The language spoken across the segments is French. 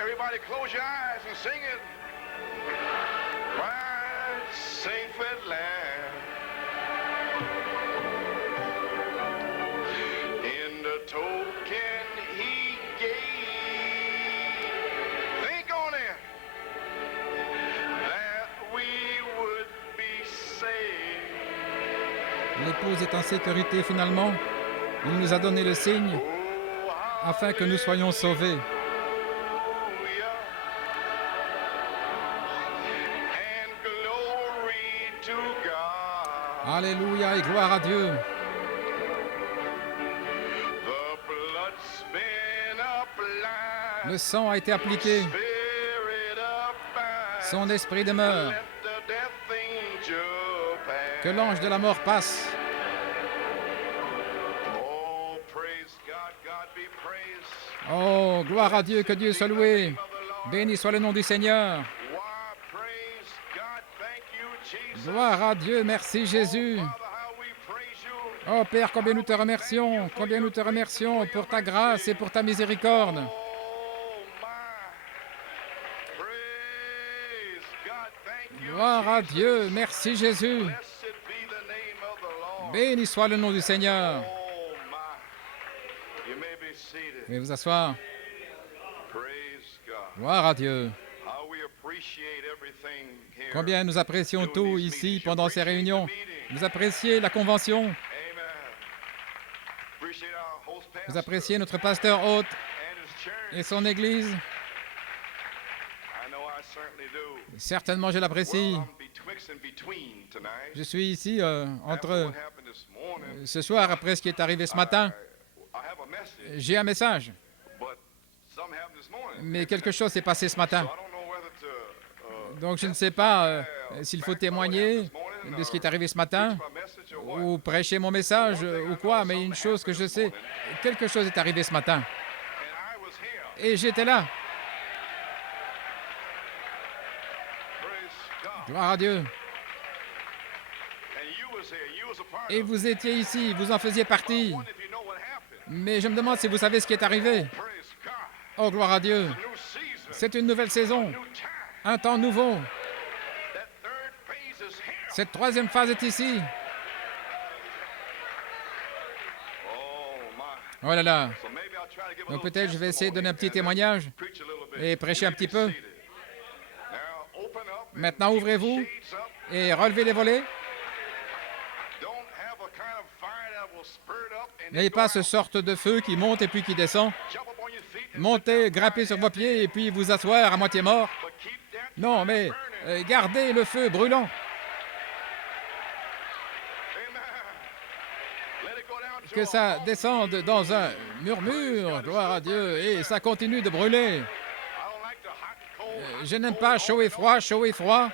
Everybody close your eyes and sing it. Right safe at land. In the token he gave. Think on it. That we would be saved. L'épouse est en sécurité finalement. Il nous a donné le signe afin que nous soyons sauvés. Alléluia et gloire à Dieu. Le sang a été appliqué. Son esprit demeure. Que l'ange de la mort passe. Oh, gloire à Dieu, que Dieu soit loué. Béni soit le nom du Seigneur. Gloire à Dieu, merci Jésus. Oh Père, combien nous te remercions pour ta grâce et pour ta miséricorde. Gloire à Dieu, merci Jésus. Béni soit le nom du Seigneur. Vous pouvez vous asseoir. Gloire à Dieu. Combien nous apprécions tout ici pendant ces réunions. Vous appréciez la convention. Vous appréciez notre pasteur hôte et son église. Certainement, je l'apprécie. Je suis ici entre ce soir après ce qui est arrivé ce matin. J'ai un message. Mais quelque chose s'est passé ce matin. Donc, je ne sais pas s'il faut témoigner de ce qui est arrivé ce matin ou prêcher mon message ou quoi, mais une chose que je sais, quelque chose est arrivé ce matin. Et j'étais là. Gloire à Dieu. Et vous étiez ici, vous en faisiez partie. Mais je me demande si vous savez ce qui est arrivé. Oh, gloire à Dieu. C'est une nouvelle saison. Un temps nouveau. Cette troisième phase est ici. Oh là là. Donc peut-être je vais essayer de donner un petit témoignage et prêcher un petit peu. Maintenant, ouvrez-vous et relevez les volets. N'ayez pas ce sorte de feu qui monte et puis qui descend. Montez, grimpez sur vos pieds et puis vous asseoir à moitié mort. Non, mais gardez le feu brûlant. Que ça descende dans un murmure, gloire à Dieu, et ça continue de brûler. Je n'aime pas chaud et froid, chaud et froid.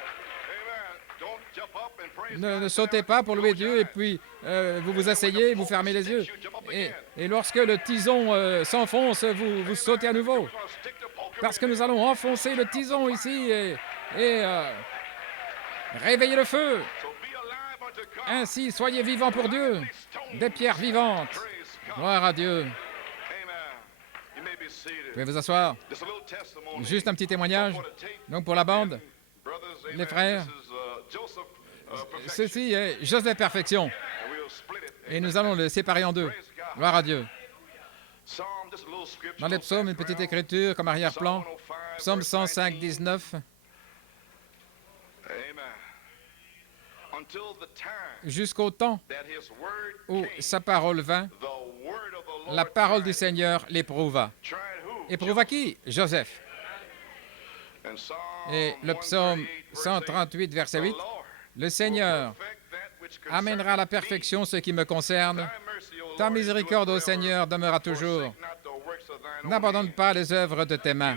Ne sautez pas pour louer Dieu et puis vous vous asseyez, vous fermez les yeux. Et lorsque le tison s'enfonce, vous sautez à nouveau. Parce que nous allons enfoncer le tison ici et réveiller le feu. Ainsi, soyez vivants pour Dieu, des pierres vivantes. Gloire à Dieu. Vous pouvez vous asseoir. Juste un petit témoignage. Donc pour la bande, les frères, ceci est Joseph Perfection. Et nous allons le séparer en deux. Gloire à Dieu. Dans les psaumes, une petite écriture comme arrière-plan. Psaume 105, 19. Jusqu'au temps où sa parole vint, la parole du Seigneur l'éprouva. Éprouva qui? Joseph. Et le psaume 138, verset 8. Le Seigneur amènera à la perfection ce qui me concerne. Ta miséricorde, ô Seigneur, demeurera toujours. N'abandonne pas les œuvres de tes mains.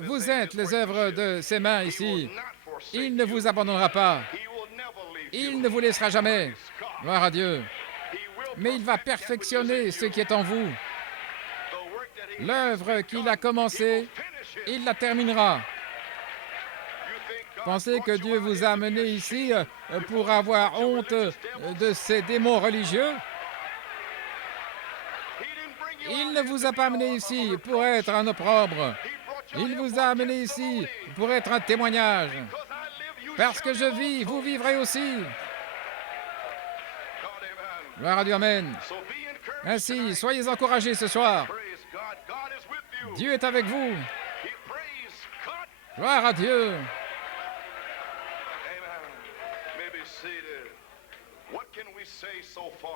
Vous êtes les œuvres de ses mains ici. Il ne vous abandonnera pas. Il ne vous laissera jamais. Gloire à Dieu. Mais il va perfectionner ce qui est en vous. L'œuvre qu'il a commencée, il la terminera. Pensez que Dieu vous a amené ici pour avoir honte de ces démons religieux? Il ne vous a pas amené ici pour être un opprobre. Il vous a amené ici pour être un témoignage. Parce que je vis, vous vivrez aussi. Gloire à Dieu, amen. Ainsi, soyez encouragés ce soir. Dieu est avec vous. Gloire à Dieu.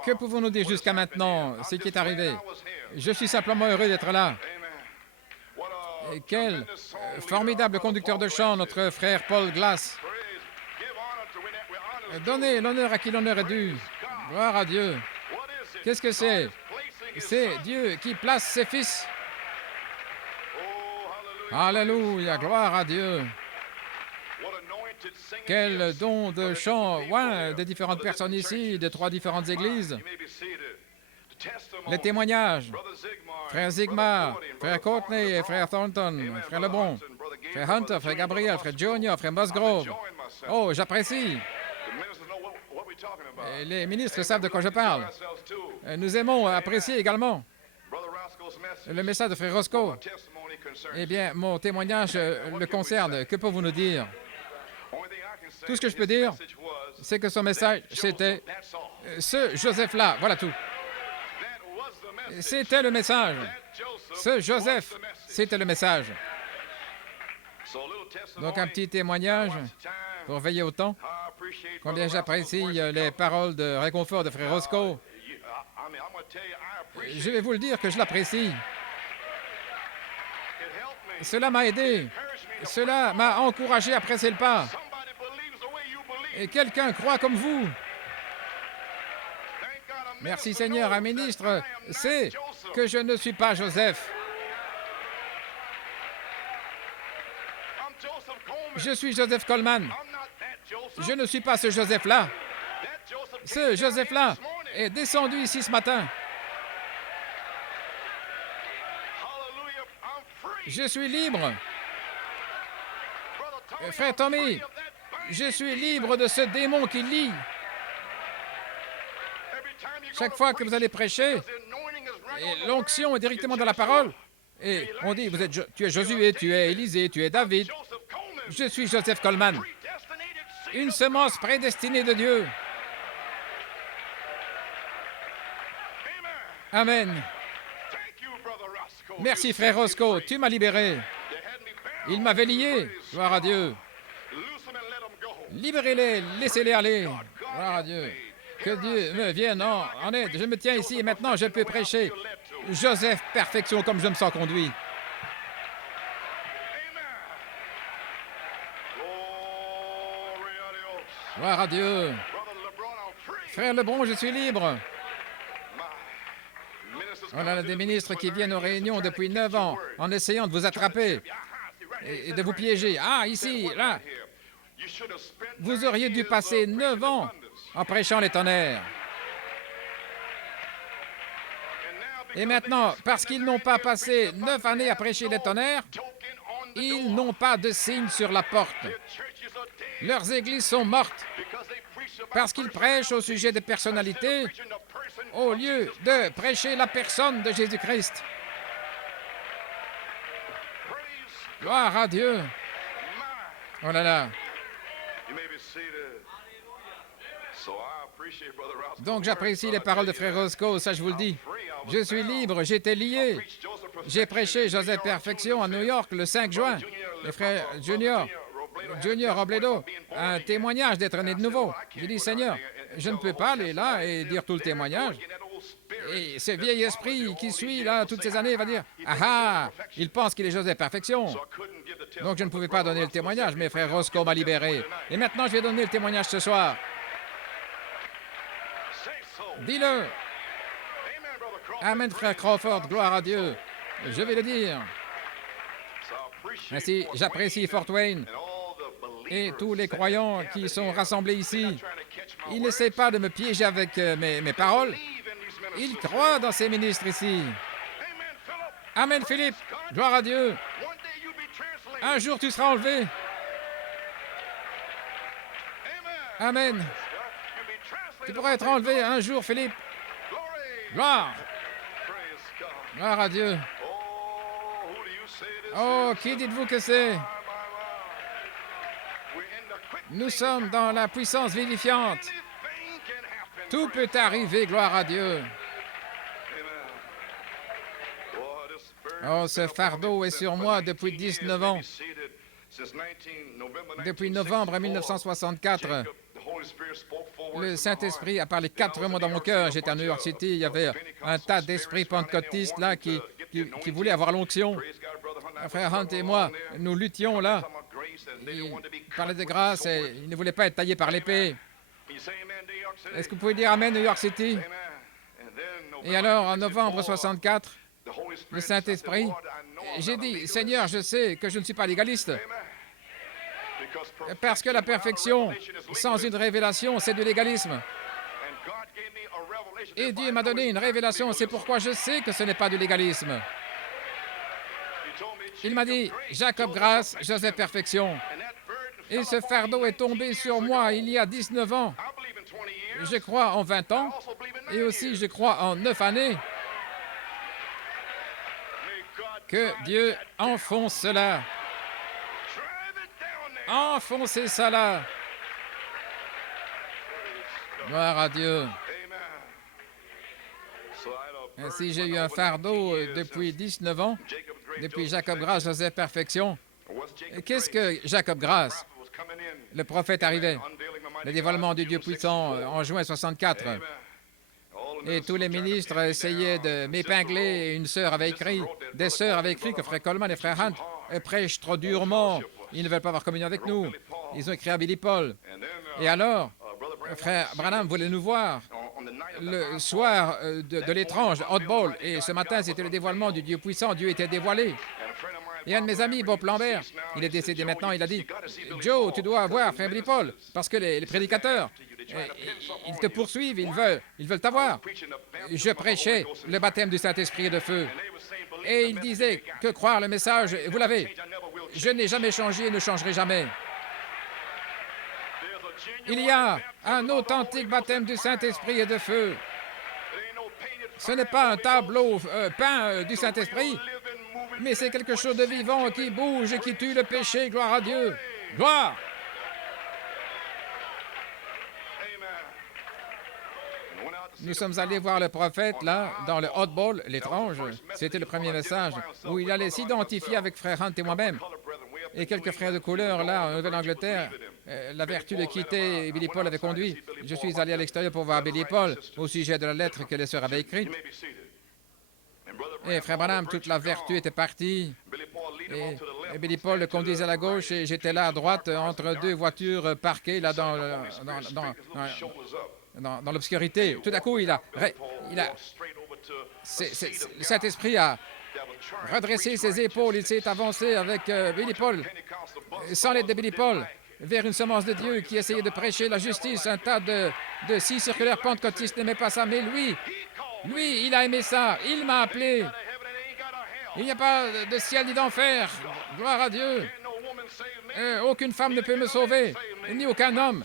Que pouvons-nous dire jusqu'à maintenant, ce qui est arrivé? Je suis simplement heureux d'être là. Et quel formidable conducteur de chant, notre frère Paul Glass. Donnez l'honneur à qui l'honneur est dû. Gloire à Dieu. Qu'est-ce que c'est? C'est Dieu qui place ses fils. Alléluia, gloire à Dieu. Quel don de chant, ouais, des différentes personnes ici, de 3 différentes églises. Les témoignages. Frère Zigmar, frère Courtney, frère Thornton, frère Lebron, frère Hunter, frère Gabriel, frère Junior, frère Musgrove. Oh, j'apprécie. Et les ministres savent de quoi je parle. Nous aimons apprécier également le message de frère Roscoe. Eh bien, mon témoignage le concerne. Que pouvez-vous nous dire? Tout ce que je peux dire, c'est que son message, c'était ce Joseph-là. Voilà tout. C'était le message. Ce Joseph, c'était le message. Donc, un petit témoignage pour veiller au temps. Combien j'apprécie les paroles de réconfort de frère Roscoe. Je vais vous le dire que je l'apprécie. Cela m'a aidé. Cela m'a encouragé à presser le pas. Et quelqu'un croit comme vous. Merci Seigneur, un ministre sait que je ne suis pas Joseph. Je suis Joseph Coleman. Je ne suis pas ce Joseph-là. Ce Joseph-là est descendu ici ce matin. Je suis libre. Frère Tommy, je suis libre de ce démon qui lie. Chaque fois que vous allez prêcher, et l'onction est directement dans la parole, et on dit, tu es Josué, tu es Élisée, tu es David. Je suis Joseph Coleman, une semence prédestinée de Dieu. Amen. Merci, frère Roscoe, tu m'as libéré. Il m'avait lié, gloire à Dieu. Libérez-les, laissez-les aller, gloire à Dieu. Que Dieu me vienne en aide. Je me tiens ici et maintenant je peux prêcher Joseph, perfection comme je me sens conduit. Gloire à Dieu. Frère Lebron, je suis libre. On a des ministres qui viennent aux réunions depuis 9 ans en essayant de vous attraper et de vous piéger. Ah, ici, là. Vous auriez dû passer 9 ans en prêchant les tonnerres. Et maintenant, parce qu'ils n'ont pas passé 9 années à prêcher les tonnerres, ils n'ont pas de signe sur la porte. Leurs églises sont mortes parce qu'ils prêchent au sujet des personnalités au lieu de prêcher la personne de Jésus-Christ. Gloire à Dieu. Oh là là. Donc j'apprécie les paroles de frère Roscoe, ça je vous le dis. Je suis libre, j'étais lié. J'ai prêché Joseph Perfection à New York le 5 juin. Le frère Junior Robledo, un témoignage d'être né de nouveau. J'ai dit, Seigneur, je ne peux pas aller là et dire tout le témoignage. Et ce vieil esprit qui suit là toutes ces années va dire, ah, il pense qu'il est Joseph Perfection. Donc je ne pouvais pas donner le témoignage, mais frère Roscoe m'a libéré. Et maintenant je vais donner le témoignage ce soir. Dis-le. Amen, frère Crawford, gloire à Dieu. Je vais le dire. Ainsi, j'apprécie Fort Wayne et tous les croyants qui sont rassemblés ici. Ils n'essaient pas de me piéger avec mes paroles. Ils croient dans ces ministres ici. Amen, Philippe, gloire à Dieu. Un jour, tu seras enlevé. Amen. Tu pourras être enlevé un jour, Philippe. Gloire. Gloire à Dieu. Oh, qui dites-vous que c'est? Nous sommes dans la puissance vivifiante. Tout peut arriver, gloire à Dieu. Oh, ce fardeau est sur moi depuis 19 ans. Depuis novembre 1964, le Saint-Esprit a parlé 4 mois dans mon cœur. J'étais à New York City, il y avait un tas d'esprits pentecôtistes là qui voulaient avoir l'onction. Frère Hunt et moi, nous luttions là. Ils parlaient de grâce et ils ne voulaient pas être taillés par l'épée. Est-ce que vous pouvez dire Amen, New York City? Et alors, en novembre 64, le Saint-Esprit, j'ai dit, Seigneur, je sais que je ne suis pas légaliste. Parce que la perfection, sans une révélation, c'est du légalisme. Et Dieu m'a donné une révélation, c'est pourquoi je sais que ce n'est pas du légalisme. Il m'a dit, Jacob grâce, Joseph perfection. Et ce fardeau est tombé sur moi il y a 19 ans. Je crois en 20 ans et aussi je crois en 9 années. Que Dieu enfonce cela. Enfoncez ça là. Gloire à Dieu. Ainsi, j'ai eu un fardeau depuis 19 ans, depuis Jacob Grâce, Joseph Perfection. Qu'est-ce que Jacob Grâce? Le prophète arrivait, le dévoilement du Dieu puissant en juin 64. Et tous les ministres essayaient de m'épingler. Une sœur avait écrit, des sœurs avaient écrit que Frère Coleman et Frère Hunt prêchent trop durement. Ils ne veulent pas avoir communion avec nous. Ils ont écrit à Billy Paul. Et alors, Frère Branham voulait nous voir le soir de l'étrange, Hot Ball. Et ce matin, c'était le dévoilement du Dieu puissant. Dieu était dévoilé. Et un de mes amis, Bob Lambert, il est décédé maintenant, il a dit, « Joe, tu dois voir Frère Billy Paul, parce que les prédicateurs, ils te poursuivent, ils veulent t'avoir. » Je prêchais le baptême du Saint-Esprit et de feu. Et il disait que croire le message, vous l'avez. Je n'ai jamais changé et ne changerai jamais. Il y a un authentique baptême du Saint-Esprit et de feu. Ce n'est pas un tableau peint du Saint-Esprit, mais c'est quelque chose de vivant qui bouge et qui tue le péché. Gloire à Dieu. Gloire! Nous sommes allés voir le prophète, là, dans le Hot Bowl, l'étrange. C'était le premier message, où il allait s'identifier avec Frère Hunt et moi-même. Et quelques frères de couleur, là, en Nouvelle-Angleterre. La vertu de quitter, Billy Paul avait conduit. Je suis allé à l'extérieur pour voir Billy Paul au sujet de la lettre que les sœurs avaient écrite. Et Frère Branham, toute la vertu était partie. Et Billy Paul le conduisait à la gauche et j'étais là à droite entre 2 voitures parquées là dans l'obscurité. Tout à coup, le Saint-Esprit a redressé ses épaules. Il s'est avancé avec Billy Paul, sans l'aide de Billy Paul, vers une semence de Dieu qui essayait de prêcher la justice. Un tas de 6 circulaires pentecôtistes n'aimaient pas ça, mais lui, il a aimé ça. Il m'a appelé. Il n'y a pas de ciel ni d'enfer. Gloire à Dieu. Aucune femme ne peut me sauver, ni aucun homme.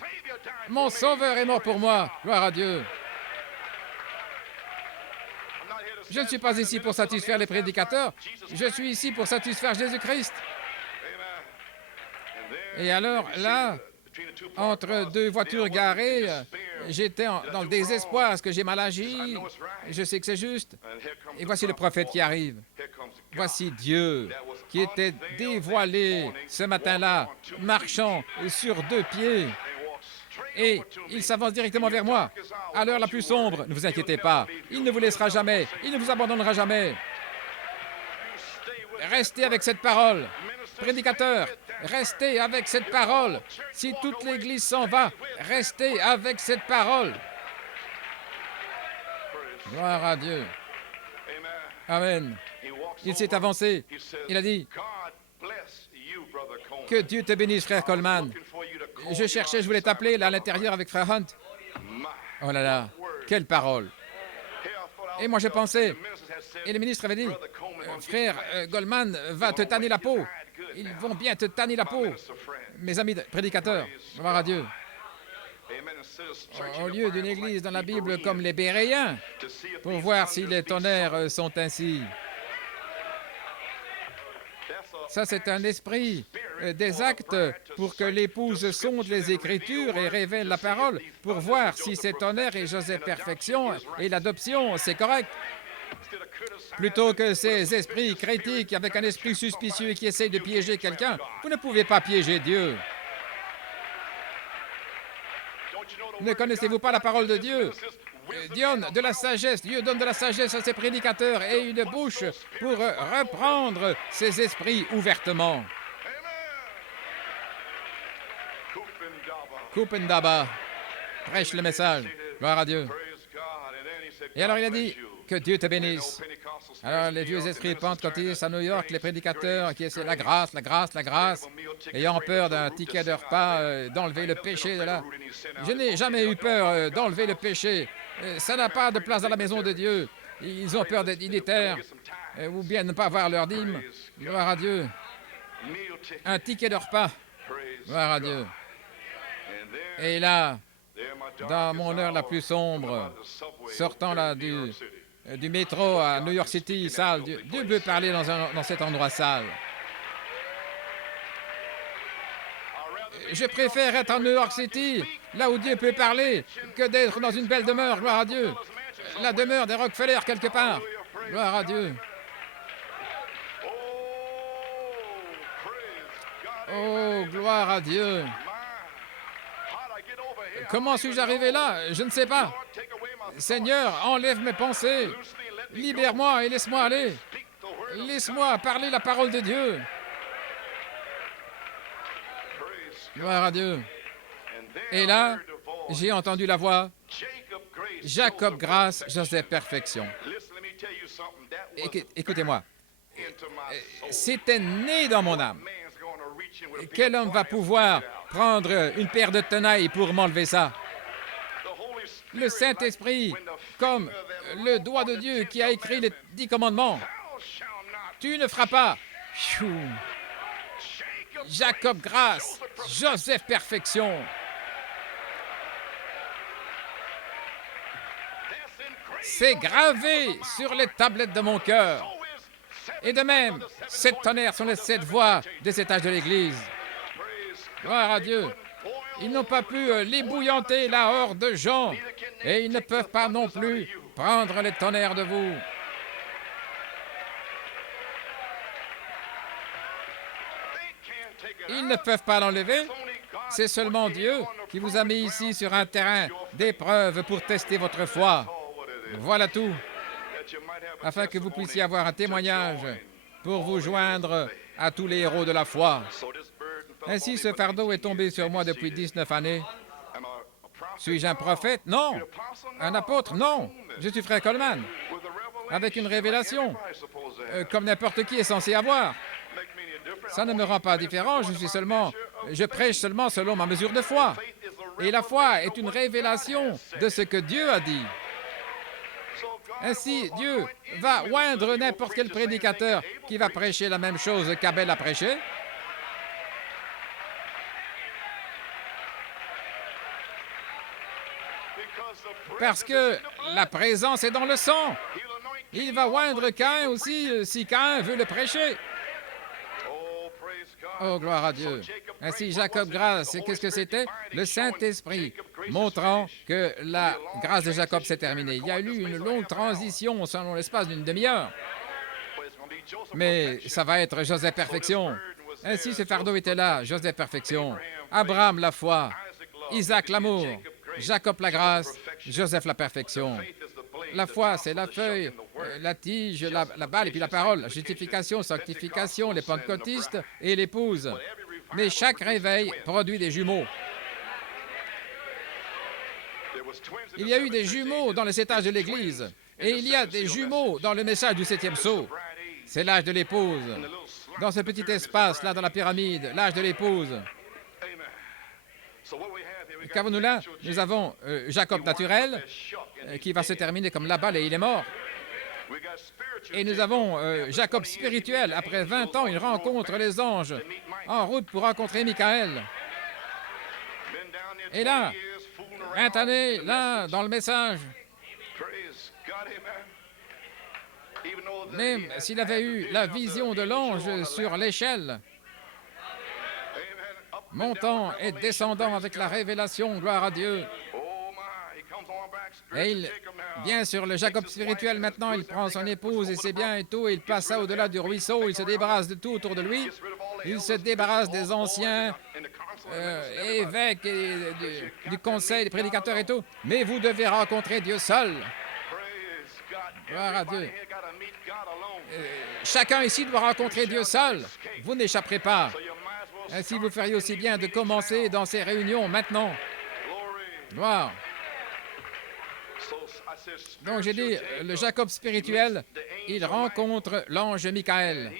Mon Sauveur est mort pour moi. Gloire à Dieu. Je ne suis pas ici pour satisfaire les prédicateurs. Je suis ici pour satisfaire Jésus-Christ. Et alors, là, entre 2 voitures garées, j'étais dans le désespoir. Est-ce que j'ai mal agi? Je sais que c'est juste. Et voici le prophète qui arrive. Voici Dieu qui était dévoilé ce matin-là, marchant sur 2 pieds. Et il s'avance directement vers moi. À l'heure la plus sombre, ne vous inquiétez pas. Il ne vous laissera jamais. Il ne vous abandonnera jamais. Restez avec cette parole. Prédicateur, restez avec cette parole. Si toute l'Église s'en va, restez avec cette parole. Gloire à Dieu. Amen. Il s'est avancé. Il a dit, « Que Dieu te bénisse, frère Coleman. Je cherchais, je voulais t'appeler là à l'intérieur avec frère Hunt. » Oh là là, quelle parole. Et moi je pensais, et le ministre avait dit, « Frère Coleman va te tanner la peau. Ils vont bien te tanner la peau. » Mes amis prédicateurs, gloire à Dieu. au lieu d'une église dans la Bible comme les Béréens, pour voir si les tonnerres sont ainsi. Ça, c'est un esprit des actes pour que l'épouse sonde les Écritures et révèle la parole pour voir si ces tonnerres et Joseph perfection et l'adoption, c'est correct. Plutôt que ces esprits critiques avec un esprit suspicieux qui essayent de piéger quelqu'un, vous ne pouvez pas piéger Dieu. Ne connaissez-vous pas la parole de Dieu? Dieu donne de la sagesse, Dieu donne de la sagesse à ses prédicateurs et une bouche pour reprendre ces esprits ouvertement. Kupendaba prêche le message. Gloire à Dieu. Et alors il a dit que Dieu te bénisse. Alors les vieux esprits pentecôtistes à New York, les prédicateurs qui essaient la grâce, la grâce, la grâce, ayant peur d'un ticket de repas, d'enlever le péché de là. Je n'ai jamais eu peur d'enlever le péché. Ça n'a pas de place dans la maison de Dieu. Ils ont peur d'être dignitaires ou bien de ne pas avoir leur dîme. Gloire à Dieu. Un ticket de repas. Gloire à Dieu. Et là, dans mon heure la plus sombre, sortant là du métro à New York City, sale, Dieu veut parler dans cet endroit sale. Je préfère être en New York City, là où Dieu peut parler, que d'être dans une belle demeure, gloire à Dieu. La demeure des Rockefeller quelque part, gloire à Dieu. Oh, gloire à Dieu. Comment suis-je arrivé là? Je ne sais pas. Seigneur, enlève mes pensées. Libère-moi et laisse-moi aller. Laisse-moi parler la parole de Dieu. Gloire à Dieu. Et là, j'ai entendu la voix. Jacob grâce, Joseph perfection. Écoutez-moi. C'était né dans mon âme. Quel homme va pouvoir prendre une paire de tenailles pour m'enlever ça? Le Saint-Esprit, comme le doigt de Dieu qui a écrit les 10 commandements. Tu ne feras pas. Jacob grâce, Joseph perfection. C'est gravé sur les tablettes de mon cœur. Et de même, 7 tonnerres sont les 7 voix des étages de l'Église. Gloire à Dieu. Ils n'ont pas pu l'ébouillanter, la horde de gens, et ils ne peuvent pas non plus prendre les tonnerres de vous. Ils ne peuvent pas l'enlever. C'est seulement Dieu qui vous a mis ici sur un terrain d'épreuve pour tester votre foi. Voilà tout. Afin que vous puissiez avoir un témoignage pour vous joindre à tous les héros de la foi. Ainsi, ce fardeau est tombé sur moi depuis 19 années. Suis-je un prophète? Non. Un apôtre? Non. Je suis frère Coleman, avec une révélation, comme n'importe qui est censé avoir. Ça ne me rend pas différent, je prêche seulement selon ma mesure de foi. Et la foi est une révélation de ce que Dieu a dit. Ainsi, Dieu va oindre n'importe quel prédicateur qui va prêcher la même chose qu'Abel a prêché. Parce que la présence est dans le sang. Il va oindre Caïn aussi, si Caïn veut le prêcher. Oh, gloire à Dieu. Ainsi, Jacob grâce, et qu'est-ce que c'était? Le Saint-Esprit, montrant que la grâce de Jacob s'est terminée. Il y a eu une longue transition selon l'espace d'une demi-heure. Mais ça va être Joseph perfection. Ainsi, ce fardeau était là, Joseph perfection. Abraham la foi, Isaac l'amour, Jacob la grâce, Joseph la perfection. La foi, c'est la feuille, la tige, la balle et puis la parole. La justification, sanctification, les pentecôtistes et l'épouse. Mais chaque réveil produit des jumeaux. Il y a eu des jumeaux dans les étages de l'Église. Et il y a des jumeaux dans le message du 7e sceau. C'est l'âge de l'épouse. Dans ce petit espace, là, dans la pyramide, l'âge de l'épouse. Qu'avons-nous là? Nous avons Jacob naturel, qui va se terminer comme la balle et il est mort. Et nous avons Jacob spirituel. Après 20 ans, il rencontre les anges en route pour rencontrer Michael. Et là, 20 années, là, dans le message. Même s'il avait eu la vision de l'ange sur l'échelle, montant et descendant avec la révélation, gloire à Dieu. Et il vient sur le Jacob spirituel maintenant, il prend son épouse et ses biens et tout, et il passe ça au-delà du ruisseau, il se débarrasse de tout autour de lui, il se débarrasse des anciens évêques et du conseil, des prédicateurs et tout, mais vous devez rencontrer Dieu seul. Gloire à Dieu. Chacun ici doit rencontrer Dieu seul. Vous n'échapperez pas. Ainsi, vous feriez aussi bien de commencer dans ces réunions maintenant. Gloire. Donc, j'ai dit, le Jacob spirituel, il rencontre l'ange Michael.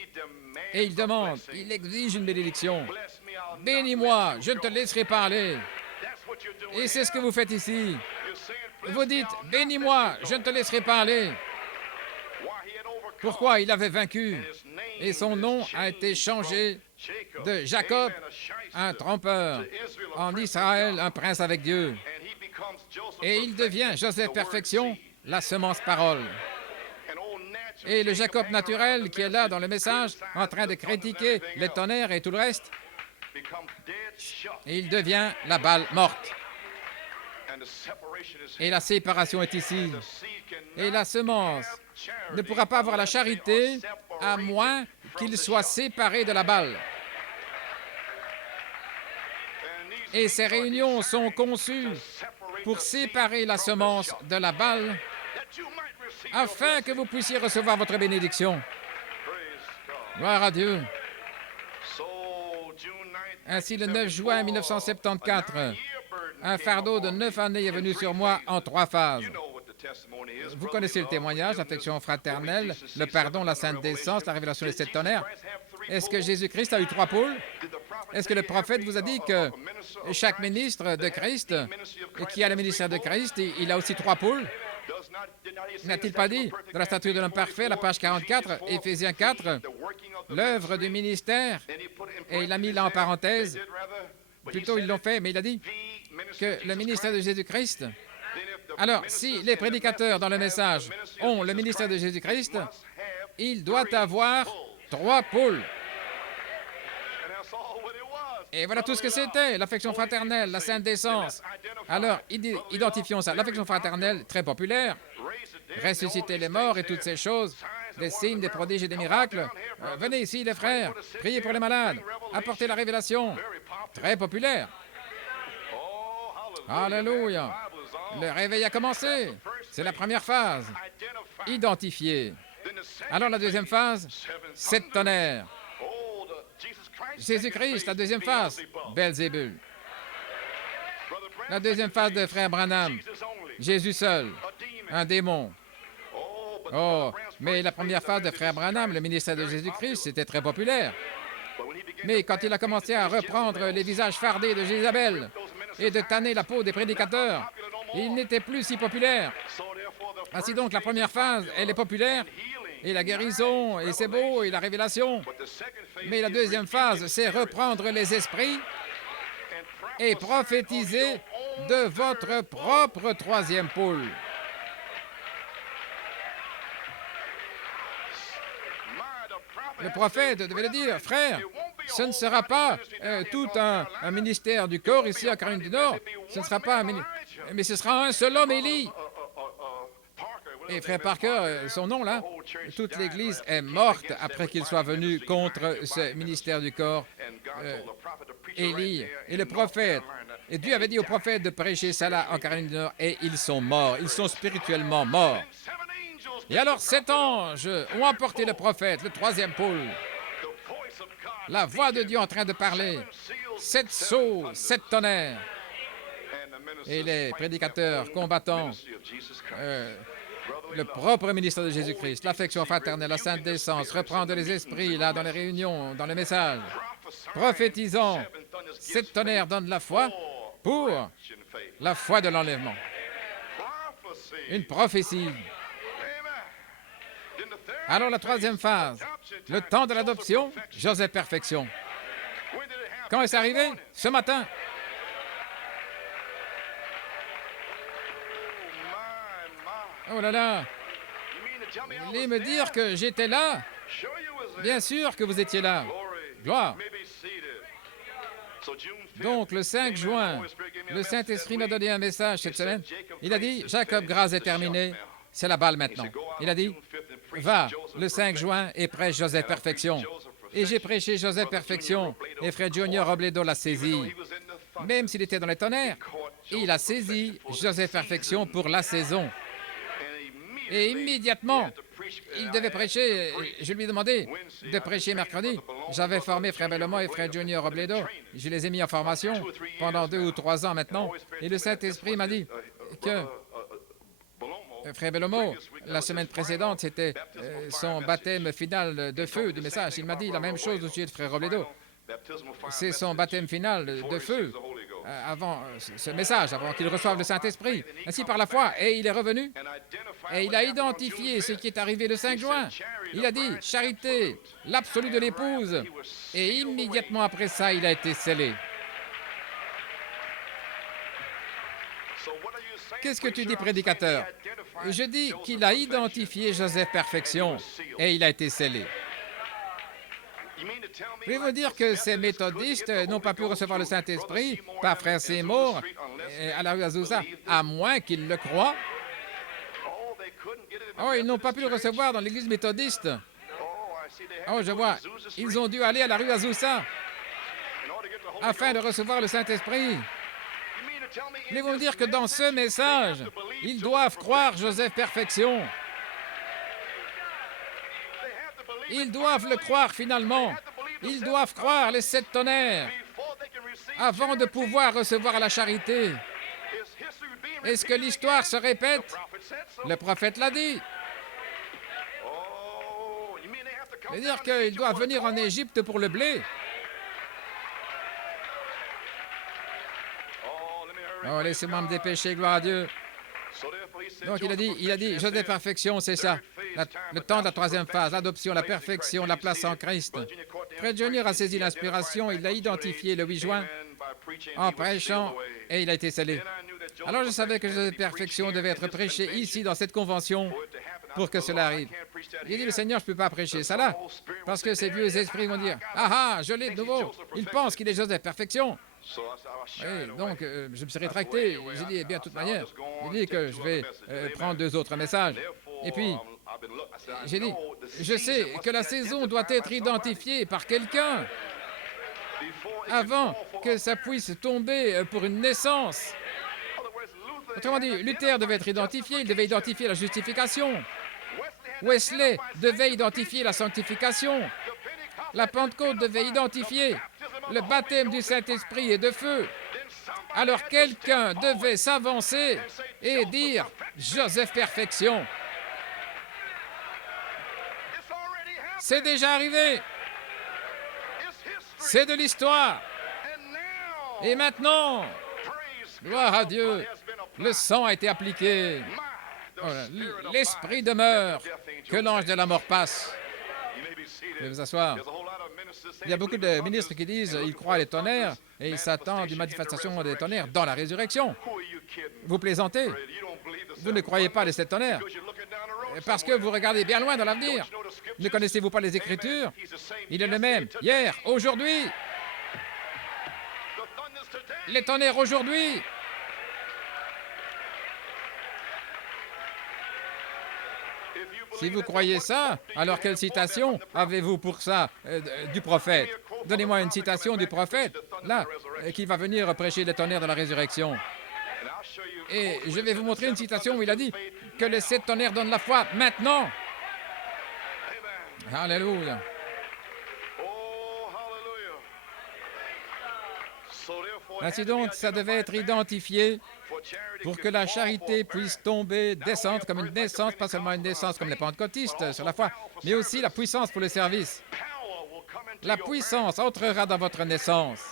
Et il demande, il exige une bénédiction. Bénis-moi, je ne te laisserai pas aller. Et c'est ce que vous faites ici. Vous dites, bénis-moi, je ne te laisserai pas aller. Pourquoi il avait vaincu. Et son nom a été changé de Jacob, un trompeur, en Israël, un prince avec Dieu. Et il devient Joseph Perfection, la semence parole. Et le Jacob naturel qui est là dans le message, en train de critiquer les tonnerres et tout le reste, il devient la balle morte. Et la séparation est ici. Et la semence ne pourra pas avoir la charité à moins qu'il soit séparé de la balle. Et ces réunions sont conçues pour séparer la semence de la balle afin que vous puissiez recevoir votre bénédiction. Gloire à Dieu. Ainsi, le 9 juin 1974, un fardeau de 9 années est venu sur moi en 3 phases. Vous connaissez le témoignage, l'affection fraternelle, le pardon, la sainte décence, la révélation des 7 tonnerres. Est-ce que Jésus-Christ a eu 3 poules? Est-ce que le prophète vous a dit que chaque ministre de Christ, qui a le ministère de Christ, il a aussi 3 poules? N'a-t-il pas dit, dans la statue de l'homme parfait, la page 44, Éphésiens 4, l'œuvre du ministère, et il a mis là en parenthèse, plutôt ils l'ont fait, mais il a dit que le ministère de Jésus-Christ. Alors, si les prédicateurs dans le message ont le ministère de Jésus-Christ, il doit avoir 3 poules. Et voilà tout ce que c'était, l'affection fraternelle, la sainte décence. Alors, identifions ça. L'affection fraternelle, très populaire, ressusciter les morts et toutes ces choses, des signes, des prodiges et des miracles. Venez ici, les frères, priez pour les malades, apportez la révélation. Très populaire. Alléluia. Le réveil a commencé. C'est la première phase. Identifier. Alors, la deuxième phase, 7 tonnerres. Jésus-Christ, la deuxième phase, Belzébul. La deuxième phase de Frère Branham, Jésus seul, un démon. Oh, mais la première phase de Frère Branham, le ministère de Jésus-Christ, c'était très populaire. Mais quand il a commencé à reprendre les visages fardés de Jézabel et de tanner la peau des prédicateurs, il n'était plus si populaire. Ainsi donc, la première phase, elle est populaire, et la guérison, et c'est beau, et la révélation. Mais la deuxième phase, c'est reprendre les esprits et prophétiser de votre propre 3e poule. Le prophète devait le dire, frère, ce ne sera pas tout un ministère du corps ici à Caroline du Nord, ce ne sera pas un ministère, mais ce sera un seul homme, Élie. Et frère Parker, son nom là, toute l'Église est morte après qu'il soit venu contre ce ministère du corps, Élie. Et le prophète, et Dieu avait dit au prophète de prêcher ça là en Caroline du Nord, et ils sont morts, ils sont spirituellement morts. Et alors 7 anges ont emporté le prophète, le 3e pôle. La voix de Dieu en train de parler. 7 sceaux, 7 tonnerres. Et les prédicateurs combattants, le propre ministère de Jésus-Christ, l'affection fraternelle, la sainte décence, reprendre les esprits là dans les réunions, dans les messages. Prophétisons, 7 tonnerres donnent la foi pour la foi de l'enlèvement. Une prophétie. Alors la 3e phase, le temps de l'adoption, Joseph Perfection. Quand est-ce arrivé? Ce matin. Oh là là, vous voulez me dire que j'étais là? Bien sûr que vous étiez là. Gloire. Donc, le 5 juin, le Saint-Esprit m'a donné un message cette semaine. Il a dit, Jacob, grâce est terminée, c'est la balle maintenant. Il a dit, va le 5 juin et prêche Joseph Perfection. Et j'ai prêché Joseph Perfection, et Frère Junior Robledo l'a saisi. Même s'il était dans les tonnerres, il a saisi Joseph Perfection pour la saison. Et immédiatement, il devait prêcher. Je lui ai demandé de prêcher mercredi. J'avais formé Frère Bellomo et Frère Junior Robledo. Je les ai mis en formation pendant 2 ou 3 ans maintenant. Et le Saint-Esprit m'a dit que Frère Bellomo, la semaine précédente, c'était son baptême final de feu du message. Il m'a dit la même chose au sujet de Frère Robledo. C'est son baptême final de feu avant ce message, avant qu'il reçoive le Saint-Esprit, ainsi par la foi. Et il est revenu et il a identifié ce qui est arrivé le 5 juin. Il a dit, charité, l'absolu de l'épouse. Et immédiatement après ça, il a été scellé. Qu'est-ce que tu dis, prédicateur? Je dis qu'il a identifié Joseph Perfection et il a été scellé. Voulez-vous dire que ces méthodistes n'ont pas pu recevoir le Saint-Esprit par Frère Seymour à la rue Azusa, à moins qu'ils le croient? Oh, ils n'ont pas pu le recevoir dans l'église méthodiste. Oh, je vois. Ils ont dû aller à la rue Azusa afin de recevoir le Saint-Esprit. Voulez-vous dire que dans ce message, ils doivent croire Joseph Perfection? Ils doivent le croire finalement. Ils doivent croire les 7 tonnerres avant de pouvoir recevoir la charité. Est-ce que l'histoire se répète? Le prophète l'a dit. C'est-à-dire qu'ils doivent venir en Égypte pour le blé. Oh, laissez-moi me dépêcher, gloire à Dieu. Donc il a dit, Joseph Perfection, c'est ça. Le temps de la 3e phase, l'adoption, la perfection, la place en Christ. Frère Junior a saisi l'inspiration, il l'a identifié le 8 juin en prêchant et il a été scellé. Alors je savais que Joseph Perfection devait être prêché ici, dans cette convention, pour que cela arrive. Il a dit, le Seigneur, je ne peux pas prêcher ça là, parce que ces vieux esprits vont dire, ah ah, je l'ai de nouveau. Il pense qu'il est Joseph Perfection. Oui, donc, je me suis rétracté. J'ai dit, eh bien, de toute manière, j'ai dit que je vais prendre 2 autres messages. Et puis, j'ai dit, je sais que la saison doit être identifiée par quelqu'un avant que ça puisse tomber pour une naissance. Autrement dit, Luther devait être identifié, il devait identifier la justification. Wesley devait identifier la sanctification. La Pentecôte devait identifier le baptême du Saint-Esprit et de feu. Alors quelqu'un devait s'avancer et dire « Joseph Perfection ». C'est déjà arrivé. C'est de l'histoire. Et maintenant, gloire à Dieu, le sang a été appliqué. L'esprit demeure, que l'ange de la mort passe. Vous pouvez vous asseoir. Il y a beaucoup de ministres qui disent qu'ils croient à les tonnerres et ils s'attendent une manifestation des tonnerres dans la résurrection. Vous plaisantez. Vous ne croyez pas à les 7 tonnerres parce que vous regardez bien loin dans l'avenir. Ne connaissez-vous pas les Écritures? Il est le même hier, aujourd'hui. Les tonnerres aujourd'hui. Si vous croyez ça, alors quelle citation avez-vous pour ça du prophète? Donnez-moi une citation du prophète, là, qui va venir prêcher les tonnerres de la résurrection. Et je vais vous montrer une citation où il a dit que les 7 tonnerres donnent la foi maintenant. Alléluia. Ainsi donc, ça devait être identifié pour que la charité puisse tomber, descendre comme une naissance, pas seulement une naissance comme les pentecôtistes sur la foi, mais aussi la puissance pour le service. La puissance entrera dans votre naissance.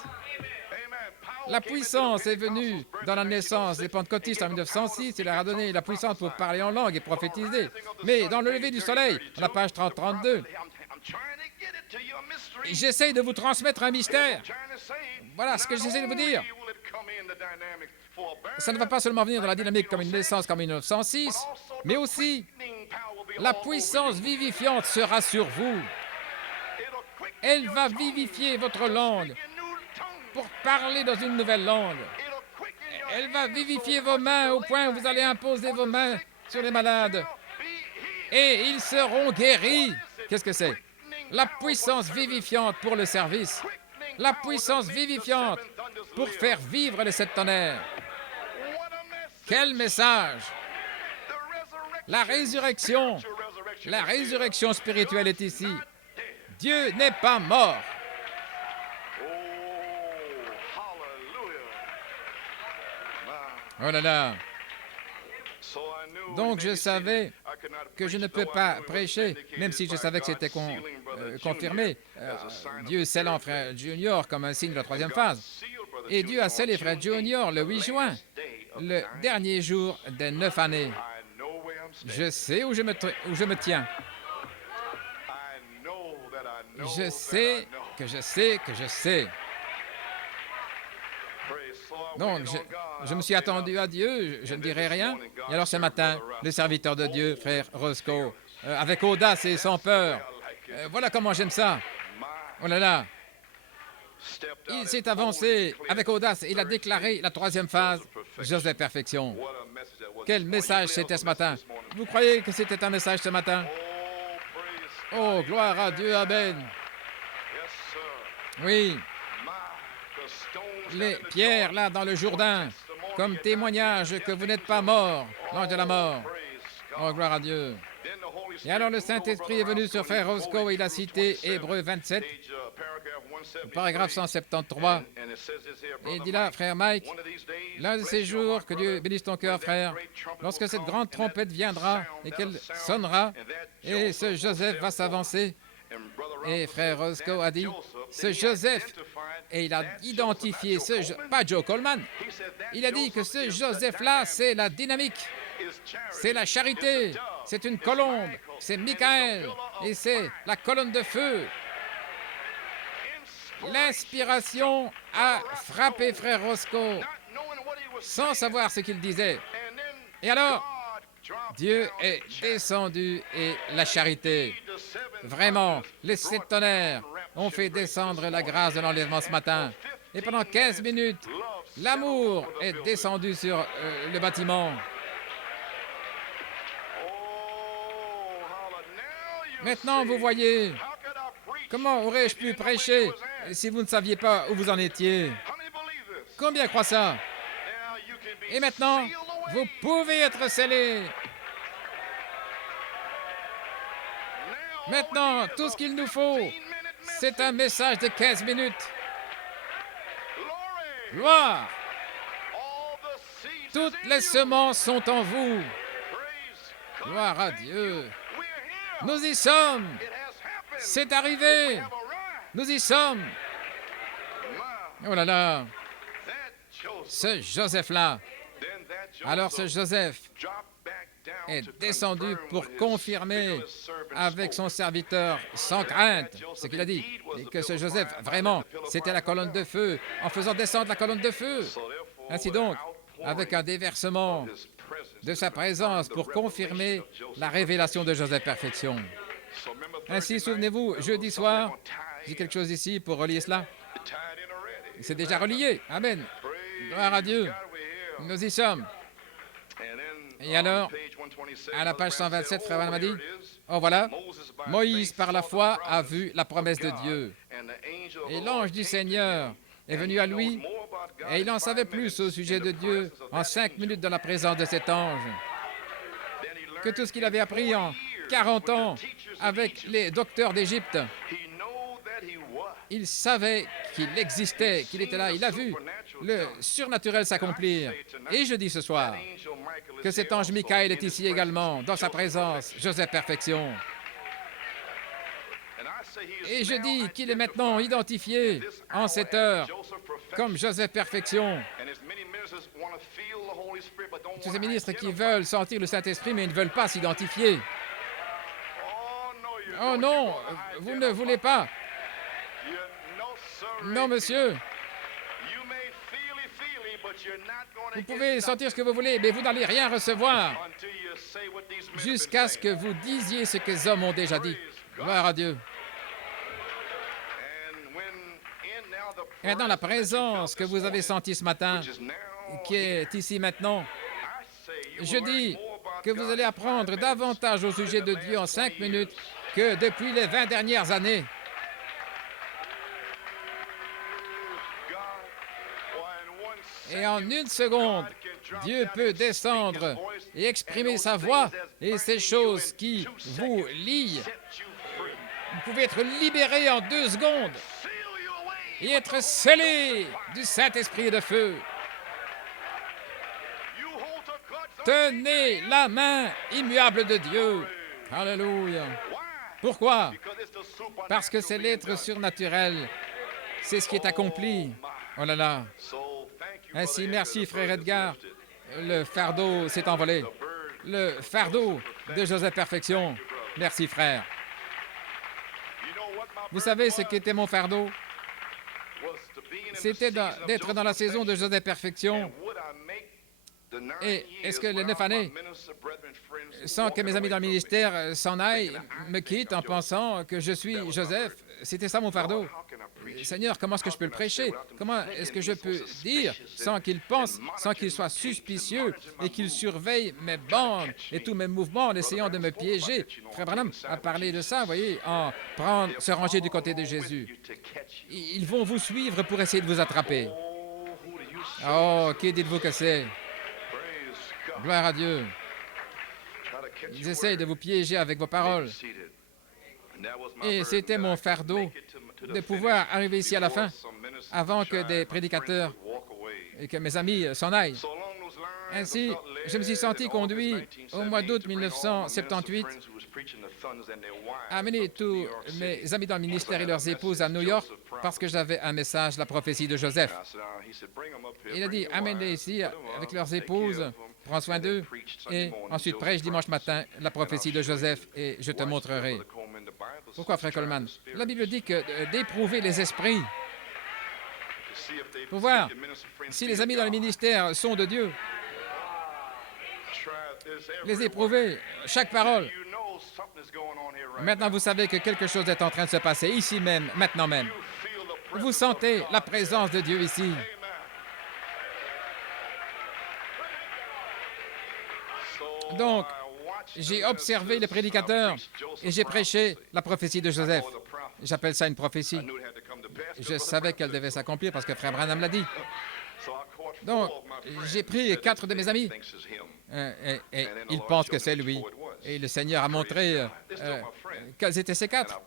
La puissance est venue dans la naissance des pentecôtistes en 1906. Il leur a donné la puissance pour parler en langue et prophétiser. Mais dans le lever du soleil, à la page 30-32, j'essaie de vous transmettre un mystère. Voilà ce que j'essaie de vous dire. Ça ne va pas seulement venir dans la dynamique comme une naissance comme en 1906, mais aussi la puissance vivifiante sera sur vous. Elle va vivifier votre langue pour parler dans une nouvelle langue. Elle va vivifier vos mains au point où vous allez imposer vos mains sur les malades. Et ils seront guéris. Qu'est-ce que c'est? La puissance vivifiante pour le service. La puissance vivifiante pour faire vivre les sept tonnerres. Quel message! La résurrection spirituelle est ici. Dieu n'est pas mort. Oh là là! Donc je savais que je ne peux pas prêcher, même si je savais que c'était confirmé. Dieu scellant Frère Junior comme un signe de la troisième phase. Et Dieu a scellé Frère Junior le 8 juin, le dernier jour des 9 années. Je sais où je me tiens. Je sais que je sais que je sais. Donc, je me suis attendu à Dieu, je ne dirai rien. Et alors ce matin, le serviteur de Dieu, Frère Roscoe, avec audace et sans peur, voilà comment j'aime ça. Oh là là! Il s'est avancé avec audace. Il a déclaré la troisième phase, Joseph Perfection. Quel message c'était ce matin? Vous croyez que c'était un message ce matin? Oh, gloire à Dieu, amen. Oui. Les pierres là dans le Jourdain, comme témoignage que vous n'êtes pas mort, l'ange de la mort. Oh, gloire à Dieu. Et alors le Saint-Esprit est venu sur Frère Roscoe et il a cité Hébreux 27, paragraphe 173. Et il dit là, Frère Mike, l'un de ces jours, que Dieu bénisse ton cœur, frère, lorsque cette grande trompette viendra et qu'elle sonnera, et ce Joseph va s'avancer. Et Frère Roscoe a dit, ce Joseph, et il a identifié pas Joe Coleman, il a dit que ce Joseph-là, c'est la dynamique, c'est la charité, c'est une colombe, c'est Michael, et c'est la colonne de feu. L'inspiration a frappé Frère Roscoe, sans savoir ce qu'il disait. Et alors, Dieu est descendu et la charité. Vraiment, les sept tonnerres ont fait descendre la grâce de l'enlèvement ce matin. Et pendant 15 minutes, l'amour est descendu sur le bâtiment. Maintenant, vous voyez, comment aurais-je pu prêcher si vous ne saviez pas où vous en étiez? Combien croient ça? Et maintenant, vous pouvez être scellés. Maintenant, tout ce qu'il nous faut, c'est un message de 15 minutes. Gloire! Toutes les semences sont en vous. Gloire à Dieu. Nous y sommes. C'est arrivé. Nous y sommes. Oh là là. Ce Joseph-là. Alors ce Joseph est descendu pour confirmer avec son serviteur sans crainte ce qu'il a dit. Et que ce Joseph, vraiment, c'était la colonne de feu, en faisant descendre la colonne de feu. Ainsi donc, avec un déversement de sa présence pour confirmer la révélation de Joseph Perfection. Ainsi, souvenez-vous, jeudi soir, j'ai quelque chose ici pour relier cela. C'est déjà relié. Amen. Gloire à Dieu. Nous y sommes. Et alors, à la page 127, Frère Branham a dit, oh voilà, Moïse par la foi a vu la promesse de Dieu. Et l'ange du Seigneur est venu à lui et il en savait plus au sujet de Dieu en 5 minutes de la présence de cet ange que tout ce qu'il avait appris en 40 ans avec les docteurs d'Égypte. Il savait qu'il existait, qu'il était là. Il a vu le surnaturel s'accomplir. Et je dis ce soir que cet ange Michael est ici également, dans sa présence, Joseph Perfection. Et je dis qu'il est maintenant identifié en cette heure comme Joseph Perfection. Tous ces ministres qui veulent sentir le Saint-Esprit, mais ils ne veulent pas s'identifier. Oh non, vous ne voulez pas. Non, monsieur. Vous pouvez sentir ce que vous voulez, mais vous n'allez rien recevoir jusqu'à ce que vous disiez ce que les hommes ont déjà dit. Gloire à Dieu. Et dans la présence que vous avez sentie ce matin, qui est ici maintenant, je dis que vous allez apprendre davantage au sujet de Dieu en 5 minutes que depuis les 20 dernières années. Et en 1 seconde, Dieu peut descendre et exprimer sa voix et ces choses qui vous lient. Vous pouvez être libéré en 2 secondes et être scellé du Saint-Esprit de feu. Tenez la main immuable de Dieu. Alléluia. Pourquoi? Parce que c'est l'être surnaturel. C'est ce qui est accompli. Oh là là. Ainsi, merci, frère Edgar. Le fardeau s'est envolé. Le fardeau de Joseph Perfection. Merci, frère. Vous savez ce qu'était mon fardeau? C'était d'être dans la saison de Joseph Perfection. Et est-ce que les 9 années, sans que mes amis dans le ministère s'en aillent, me quittent en pensant que je suis Joseph? C'était ça mon fardeau. Seigneur, comment est-ce que je peux le prêcher? Comment est-ce que je peux dire sans qu'il pense, sans qu'il soit suspicieux et qu'il surveille mes bandes et tous mes mouvements en essayant de me piéger? Frère Branham a parlé de ça, vous voyez, se ranger du côté de Jésus. Ils vont vous suivre pour essayer de vous attraper. Oh, qui dites-vous que c'est? Gloire à Dieu. Ils essayent de vous piéger avec vos paroles. Et c'était mon fardeau de pouvoir arriver ici à la fin, avant que des prédicateurs et que mes amis s'en aillent. Ainsi, je me suis senti conduit au mois d'août 1978 à amener tous mes amis dans le ministère et leurs épouses à New York parce que j'avais un message, la prophétie de Joseph. Il a dit, amenez-les ici avec leurs épouses, prends soin d'eux, et ensuite prêche dimanche matin la prophétie de Joseph et je te montrerai. Pourquoi, frère Coleman? La Bible dit que d'éprouver les esprits pour voir si les amis dans le ministère sont de Dieu. Les éprouver, chaque parole. Maintenant, vous savez que quelque chose est en train de se passer, ici même, maintenant même. Vous sentez la présence de Dieu ici. Donc, j'ai observé les prédicateurs et j'ai prêché la prophétie de Joseph. J'appelle ça une prophétie. Je savais qu'elle devait s'accomplir parce que frère Branham l'a dit. Donc, j'ai pris 4 de mes amis et ils pensent que c'est lui. Et le Seigneur a montré quels étaient ces 4.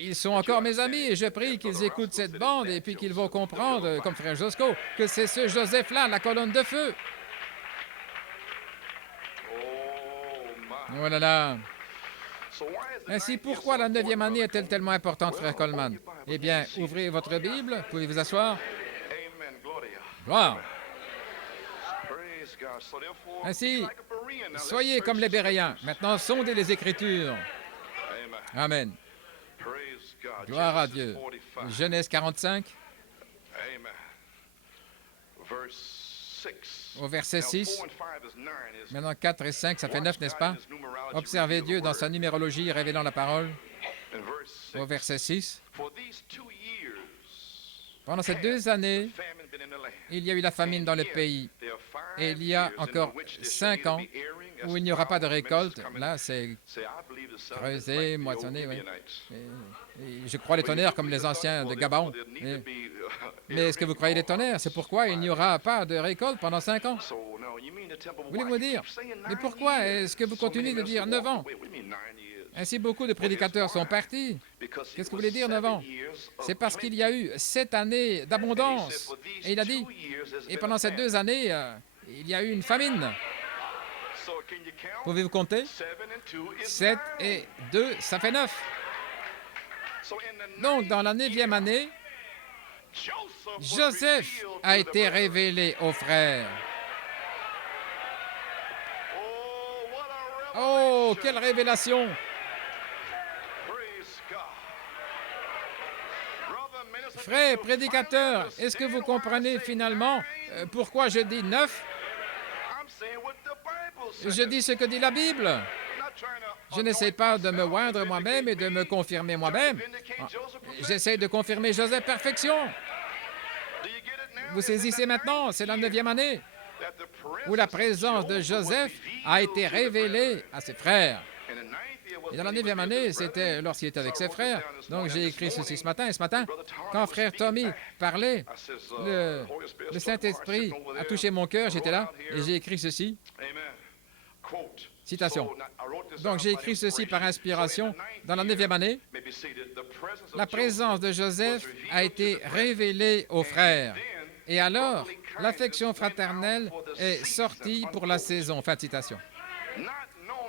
Ils sont encore mes amis et je prie qu'ils écoutent cette bande et puis qu'ils vont comprendre, comme frère Josco, que c'est ce Joseph-là, la colonne de feu. Oh là là. Ainsi, pourquoi la 9e année est-elle tellement importante, frère Coleman? Eh bien, ouvrez votre Bible, pouvez vous asseoir. Gloire. Ainsi, soyez comme les Béréens. Maintenant, sondez les Écritures. Amen. Gloire à Dieu. Genèse 45. Au verset 6. Maintenant, 4 et 5, ça fait 9, n'est-ce pas? Observez Dieu dans sa numérologie, révélant la parole. Au verset 6. Pendant ces 2 années, il y a eu la famine dans le pays. Et il y a encore 5 ans où il n'y aura pas de récolte. Là, c'est creusé, moissonné. Oui. Et je crois les tonnerres comme les anciens de Gabon. Mais est-ce que vous croyez les tonnerres? C'est pourquoi il n'y aura pas de récolte pendant 5 ans. Voulez-vous dire? Mais pourquoi est-ce que vous continuez de dire 9 ans? Ainsi, beaucoup de prédicateurs sont partis. Qu'est-ce que vous voulez dire 9 ans? C'est parce qu'il y a eu 7 années d'abondance. Et il a dit, et pendant ces 2 années, il y a eu une famine. Pouvez-vous compter? 7 et 2, ça fait 9. Donc, dans la 9e année, Joseph a été révélé aux frères. Oh, quelle révélation! Frères prédicateurs, est-ce que vous comprenez finalement Pourquoi je dis 9? Je dis ce que dit la Bible. Je n'essaie pas de me oindre moi-même et de me confirmer moi-même. J'essaie de confirmer Joseph perfection. Vous saisissez maintenant, c'est la 9e année où la présence de Joseph a été révélée à ses frères. Et dans la 9e année, c'était lorsqu'il était avec ses frères. Donc j'ai écrit ceci ce matin. Et ce matin, quand frère Tommy parlait, le Saint-Esprit a touché mon cœur, j'étais là, et j'ai écrit ceci. Citation. Donc j'ai écrit ceci par inspiration. Dans la 9e année, la présence de Joseph a été révélée aux frères. Et alors, l'affection fraternelle est sortie pour la saison. Fin de citation.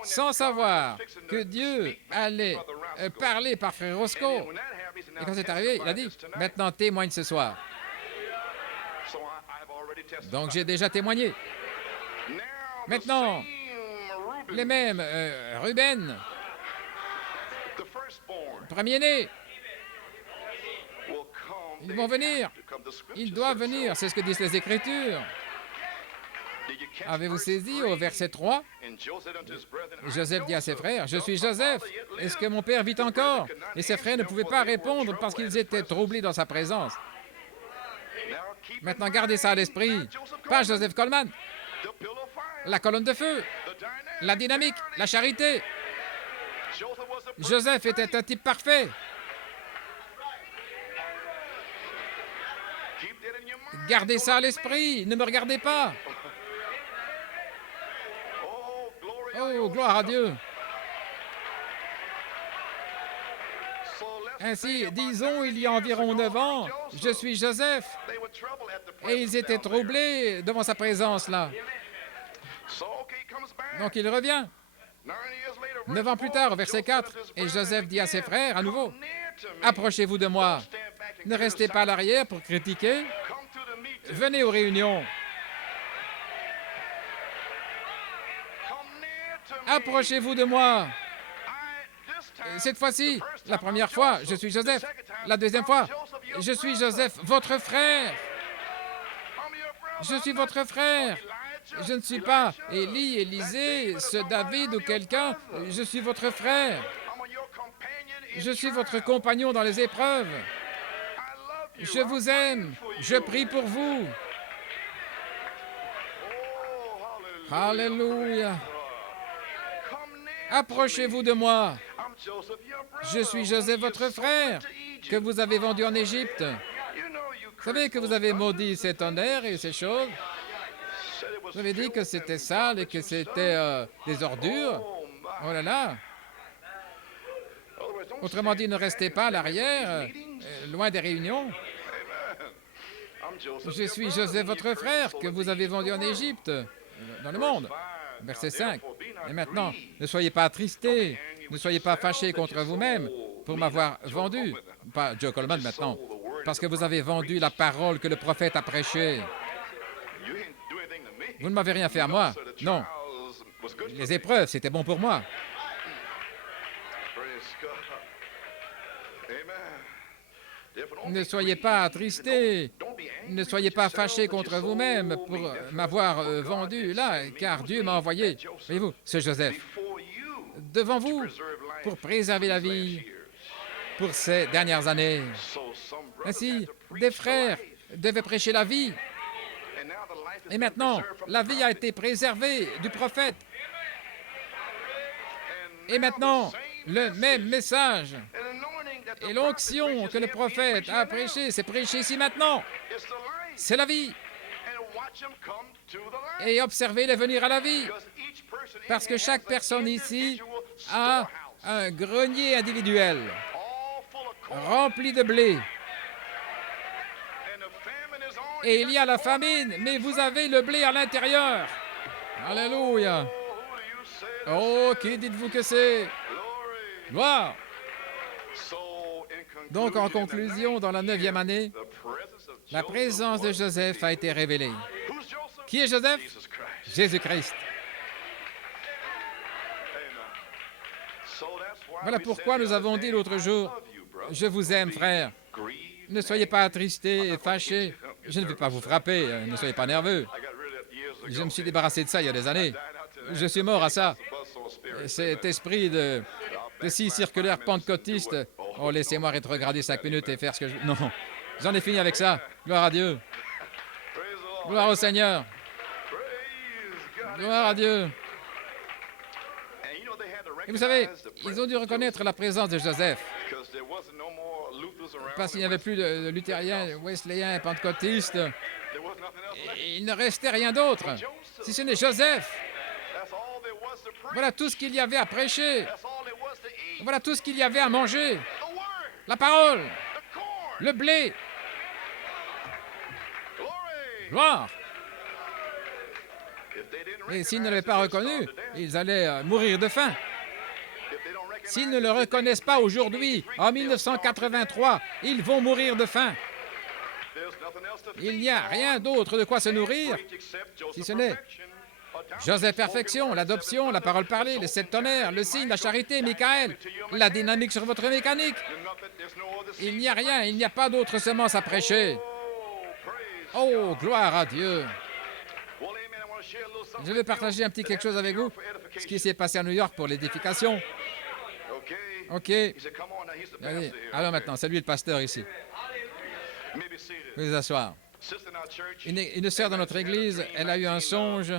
Sans savoir que Dieu allait parler par frère Roscoe. Et quand c'est arrivé, il a dit, « Maintenant, témoigne ce soir. » Donc, j'ai déjà témoigné. Maintenant, les mêmes, Ruben, premier-né, ils vont venir. Ils doivent venir, c'est ce que disent les Écritures. Avez-vous saisi au verset 3? Joseph dit à ses frères, « Je suis Joseph. Est-ce que mon père vit encore? » Et ses frères ne pouvaient pas répondre parce qu'ils étaient troublés dans sa présence. Maintenant, gardez ça à l'esprit. Pas Joseph Coleman. La colonne de feu, la dynamique, la charité. Joseph était un type parfait. Gardez ça à l'esprit. Ne me regardez pas. Oh, gloire à Dieu. Ainsi, disons, il y a environ 9 ans, je suis Joseph. Et ils étaient troublés devant sa présence là. Donc il revient. 9 ans plus tard, au verset 4, et Joseph dit à ses frères à nouveau, « Approchez-vous de moi. Ne restez pas à l'arrière pour critiquer. Venez aux réunions. Approchez-vous de moi. » Cette fois-ci, la première fois, je suis Joseph. La deuxième fois, je suis Joseph, votre frère. Je suis votre frère. Je ne suis pas Élie, Élisée, ce David ou quelqu'un. Je suis votre frère. Je suis votre compagnon dans les épreuves. Je vous aime. Je prie pour vous. Alléluia. Approchez-vous de moi. Je suis Joseph, votre frère, que vous avez vendu en Égypte. Vous savez que vous avez maudit cet honneur et ces choses. Vous avez dit que c'était sale et que c'était des ordures. Oh là là. Autrement dit, ne restez pas à l'arrière, loin des réunions. Je suis Joseph, votre frère, que vous avez vendu en Égypte, dans le monde. Verset 5. Et maintenant, ne soyez pas attristés, ne soyez pas fâchés contre vous-même pour m'avoir vendu. Pas Joe Coleman maintenant. Parce que vous avez vendu la parole que le prophète a prêchée. Vous ne m'avez rien fait à moi. Non. Les épreuves, c'était bon pour moi. Ne soyez pas attristés, ne soyez pas fâchés contre vous-même pour m'avoir vendu là, car Dieu m'a envoyé, voyez-vous, ce Joseph, devant vous, pour préserver la vie pour ces dernières années. Ainsi, des frères devaient prêcher la vie. Et maintenant, la vie a été préservée du prophète. Et maintenant, le même message et l'onction que le prophète a prêché, c'est prêché ici maintenant. C'est la vie. Et observez-les venir à la vie. Parce que chaque personne ici a un grenier individuel rempli de blé. Et il y a la famine, mais vous avez le blé à l'intérieur. Alléluia. Oh, qui dites-vous que c'est? Gloire. Donc, en conclusion, dans la 9e année, la présence de Joseph a été révélée. Qui est Joseph? Jésus-Christ. Voilà pourquoi nous avons dit l'autre jour, « Je vous aime, frère. Ne soyez pas attristés et fâchés. Je ne vais pas vous frapper, ne soyez pas nerveux. Je me suis débarrassé de ça il y a des années. Je suis mort à ça. Cet esprit de scie circulaire pentecôtiste. Oh, laissez-moi rétrograder 5 minutes et faire ce que je... Non, j'en ai fini avec ça. Gloire à Dieu. Gloire au Seigneur. Gloire à Dieu. Et vous savez, ils ont dû reconnaître la présence de Joseph. Parce qu'il n'y avait plus de luthériens, wesleyens, pentecôtistes. Et il ne restait rien d'autre, si ce n'est Joseph. Voilà tout ce qu'il y avait à prêcher. Voilà tout ce qu'il y avait à manger. La parole, le blé. Gloire. Et s'ils ne l'avaient pas reconnu, ils allaient mourir de faim. S'ils ne le reconnaissent pas aujourd'hui, en 1983, ils vont mourir de faim. Il n'y a rien d'autre de quoi se nourrir, si ce n'est Joseph Perfection, l'adoption, la parole parlée, les 7 tonnerres, le signe, la charité, Michael, la dynamique sur votre mécanique. Il n'y a rien, il n'y a pas d'autre semence à prêcher. Oh, gloire à Dieu. Je vais partager un petit quelque chose avec vous, ce qui s'est passé à New York pour l'édification. OK. Allez, alors maintenant, c'est lui le pasteur ici. Veuillez vous asseoir. Une sœur dans notre église, elle a eu un songe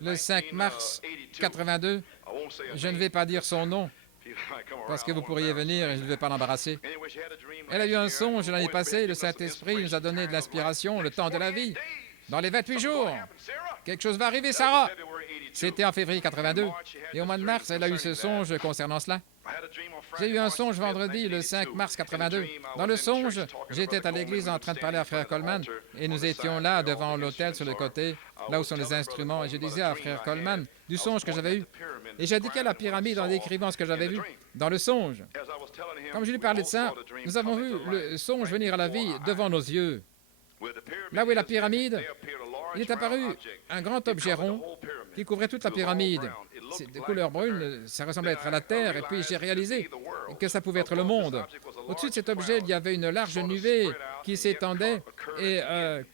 le 5 mars 82. Je ne vais pas dire son nom, parce que vous pourriez venir et je ne vais pas l'embarrasser. Elle a eu un songe l'année passée, le Saint-Esprit nous a donné de l'inspiration, le temps de la vie. Dans les 28 jours, quelque chose va arriver, Sarah. C'était en février 82. Et au mois de mars, elle a eu ce songe concernant cela. J'ai eu un songe vendredi, le 5 mars 82. Dans le songe, j'étais à l'église en train de parler à Frère Coleman et nous étions là devant l'autel sur le côté, là où sont les instruments. Et je disais à Frère Coleman du songe que j'avais eu. Et j'indiquais la pyramide en décrivant ce que j'avais vu dans le songe. Comme je lui parlais de ça, nous avons vu le songe venir à la vie devant nos yeux. Là où est la pyramide, il est apparu un grand objet rond qui couvrait toute la pyramide. C'est de couleur brune, ça ressemblait être à la terre, et puis j'ai réalisé que ça pouvait être le monde. Au-dessus de cet objet, il y avait une large nuée qui s'étendait et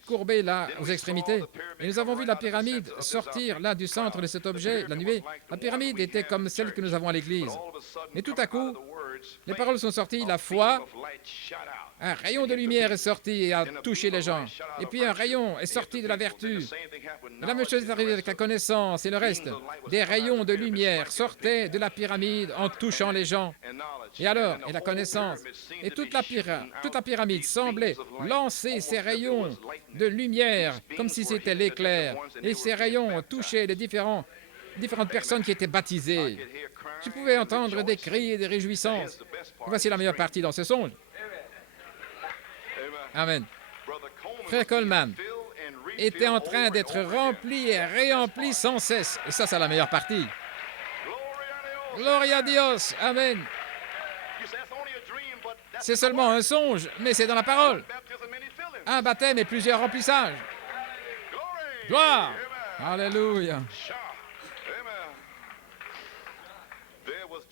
courbée là aux extrémités. Et nous avons vu la pyramide sortir là du centre de cet objet, la nuée. La pyramide était comme celle que nous avons à l'église. Mais tout à coup, les paroles sont sorties, la foi, un rayon de lumière est sorti et a touché les gens. Et puis un rayon est sorti de la vertu. Et la même chose est arrivée avec la connaissance et le reste. Des rayons de lumière sortaient de la pyramide en touchant les gens. Et alors, et la connaissance. Et toute la pyramide semblait lancer ces rayons de lumière comme si c'était l'éclair. Et ces rayons touchaient les différentes personnes qui étaient baptisées. Je pouvais entendre des cris et des réjouissances. Voici la meilleure partie dans ce songe. Amen. Frère Coleman était en train d'être rempli et réempli sans cesse. Et ça, c'est la meilleure partie. Gloria a Dios. Amen. C'est seulement un songe, mais c'est dans la parole. Un baptême et plusieurs remplissages. Gloire. Alléluia.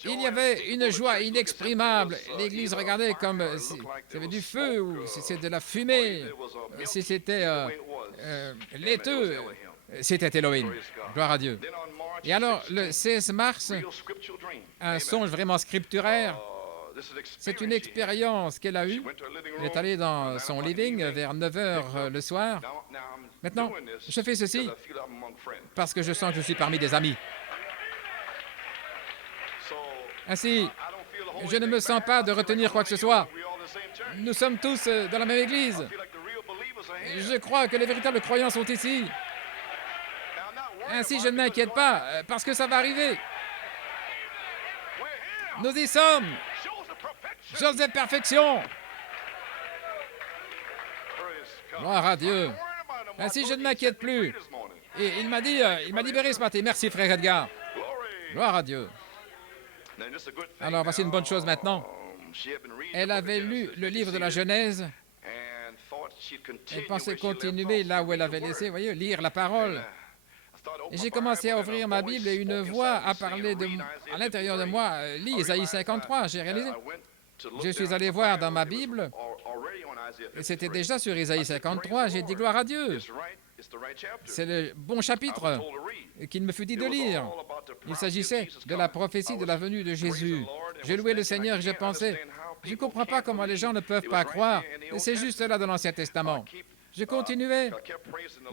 Il y avait une joie inexprimable. L'Église regardait comme s'il y avait du feu ou si c'était de la fumée, si c'était laiteux. C'était Elohim. Gloire à Dieu. Et alors, le 16 mars, un songe vraiment scripturaire. C'est une expérience qu'elle a eue. Elle est allée dans son living vers 9 h le soir. Maintenant, je fais ceci parce que je sens que je suis parmi des amis. Ainsi, je ne me sens pas de retenir quoi que ce soit. Nous sommes tous dans la même église. Je crois que les véritables croyants sont ici. Ainsi, je ne m'inquiète pas, parce que ça va arriver. Nous y sommes. Joseph Perfection. Gloire à Dieu. Ainsi, je ne m'inquiète plus. Et il m'a libéré ce matin. Merci, frère Edgar. Gloire à Dieu. Alors, voici une bonne chose maintenant. Elle avait lu le livre de la Genèse. Elle pensait continuer là où elle avait laissé, vous voyez, lire la parole. Et j'ai commencé à ouvrir ma Bible et une voix a parlé à l'intérieur de moi. Lis Ésaïe 53, j'ai réalisé. Je suis allé voir dans ma Bible, et c'était déjà sur Isaïe 53, j'ai dit gloire à Dieu. C'est le bon chapitre qu'il me fut dit de lire. Il s'agissait de la prophétie de la venue de Jésus. J'ai loué le Seigneur et je pensais, je ne comprends pas comment les gens ne peuvent pas croire, et c'est juste là dans l'Ancien Testament. Je continuais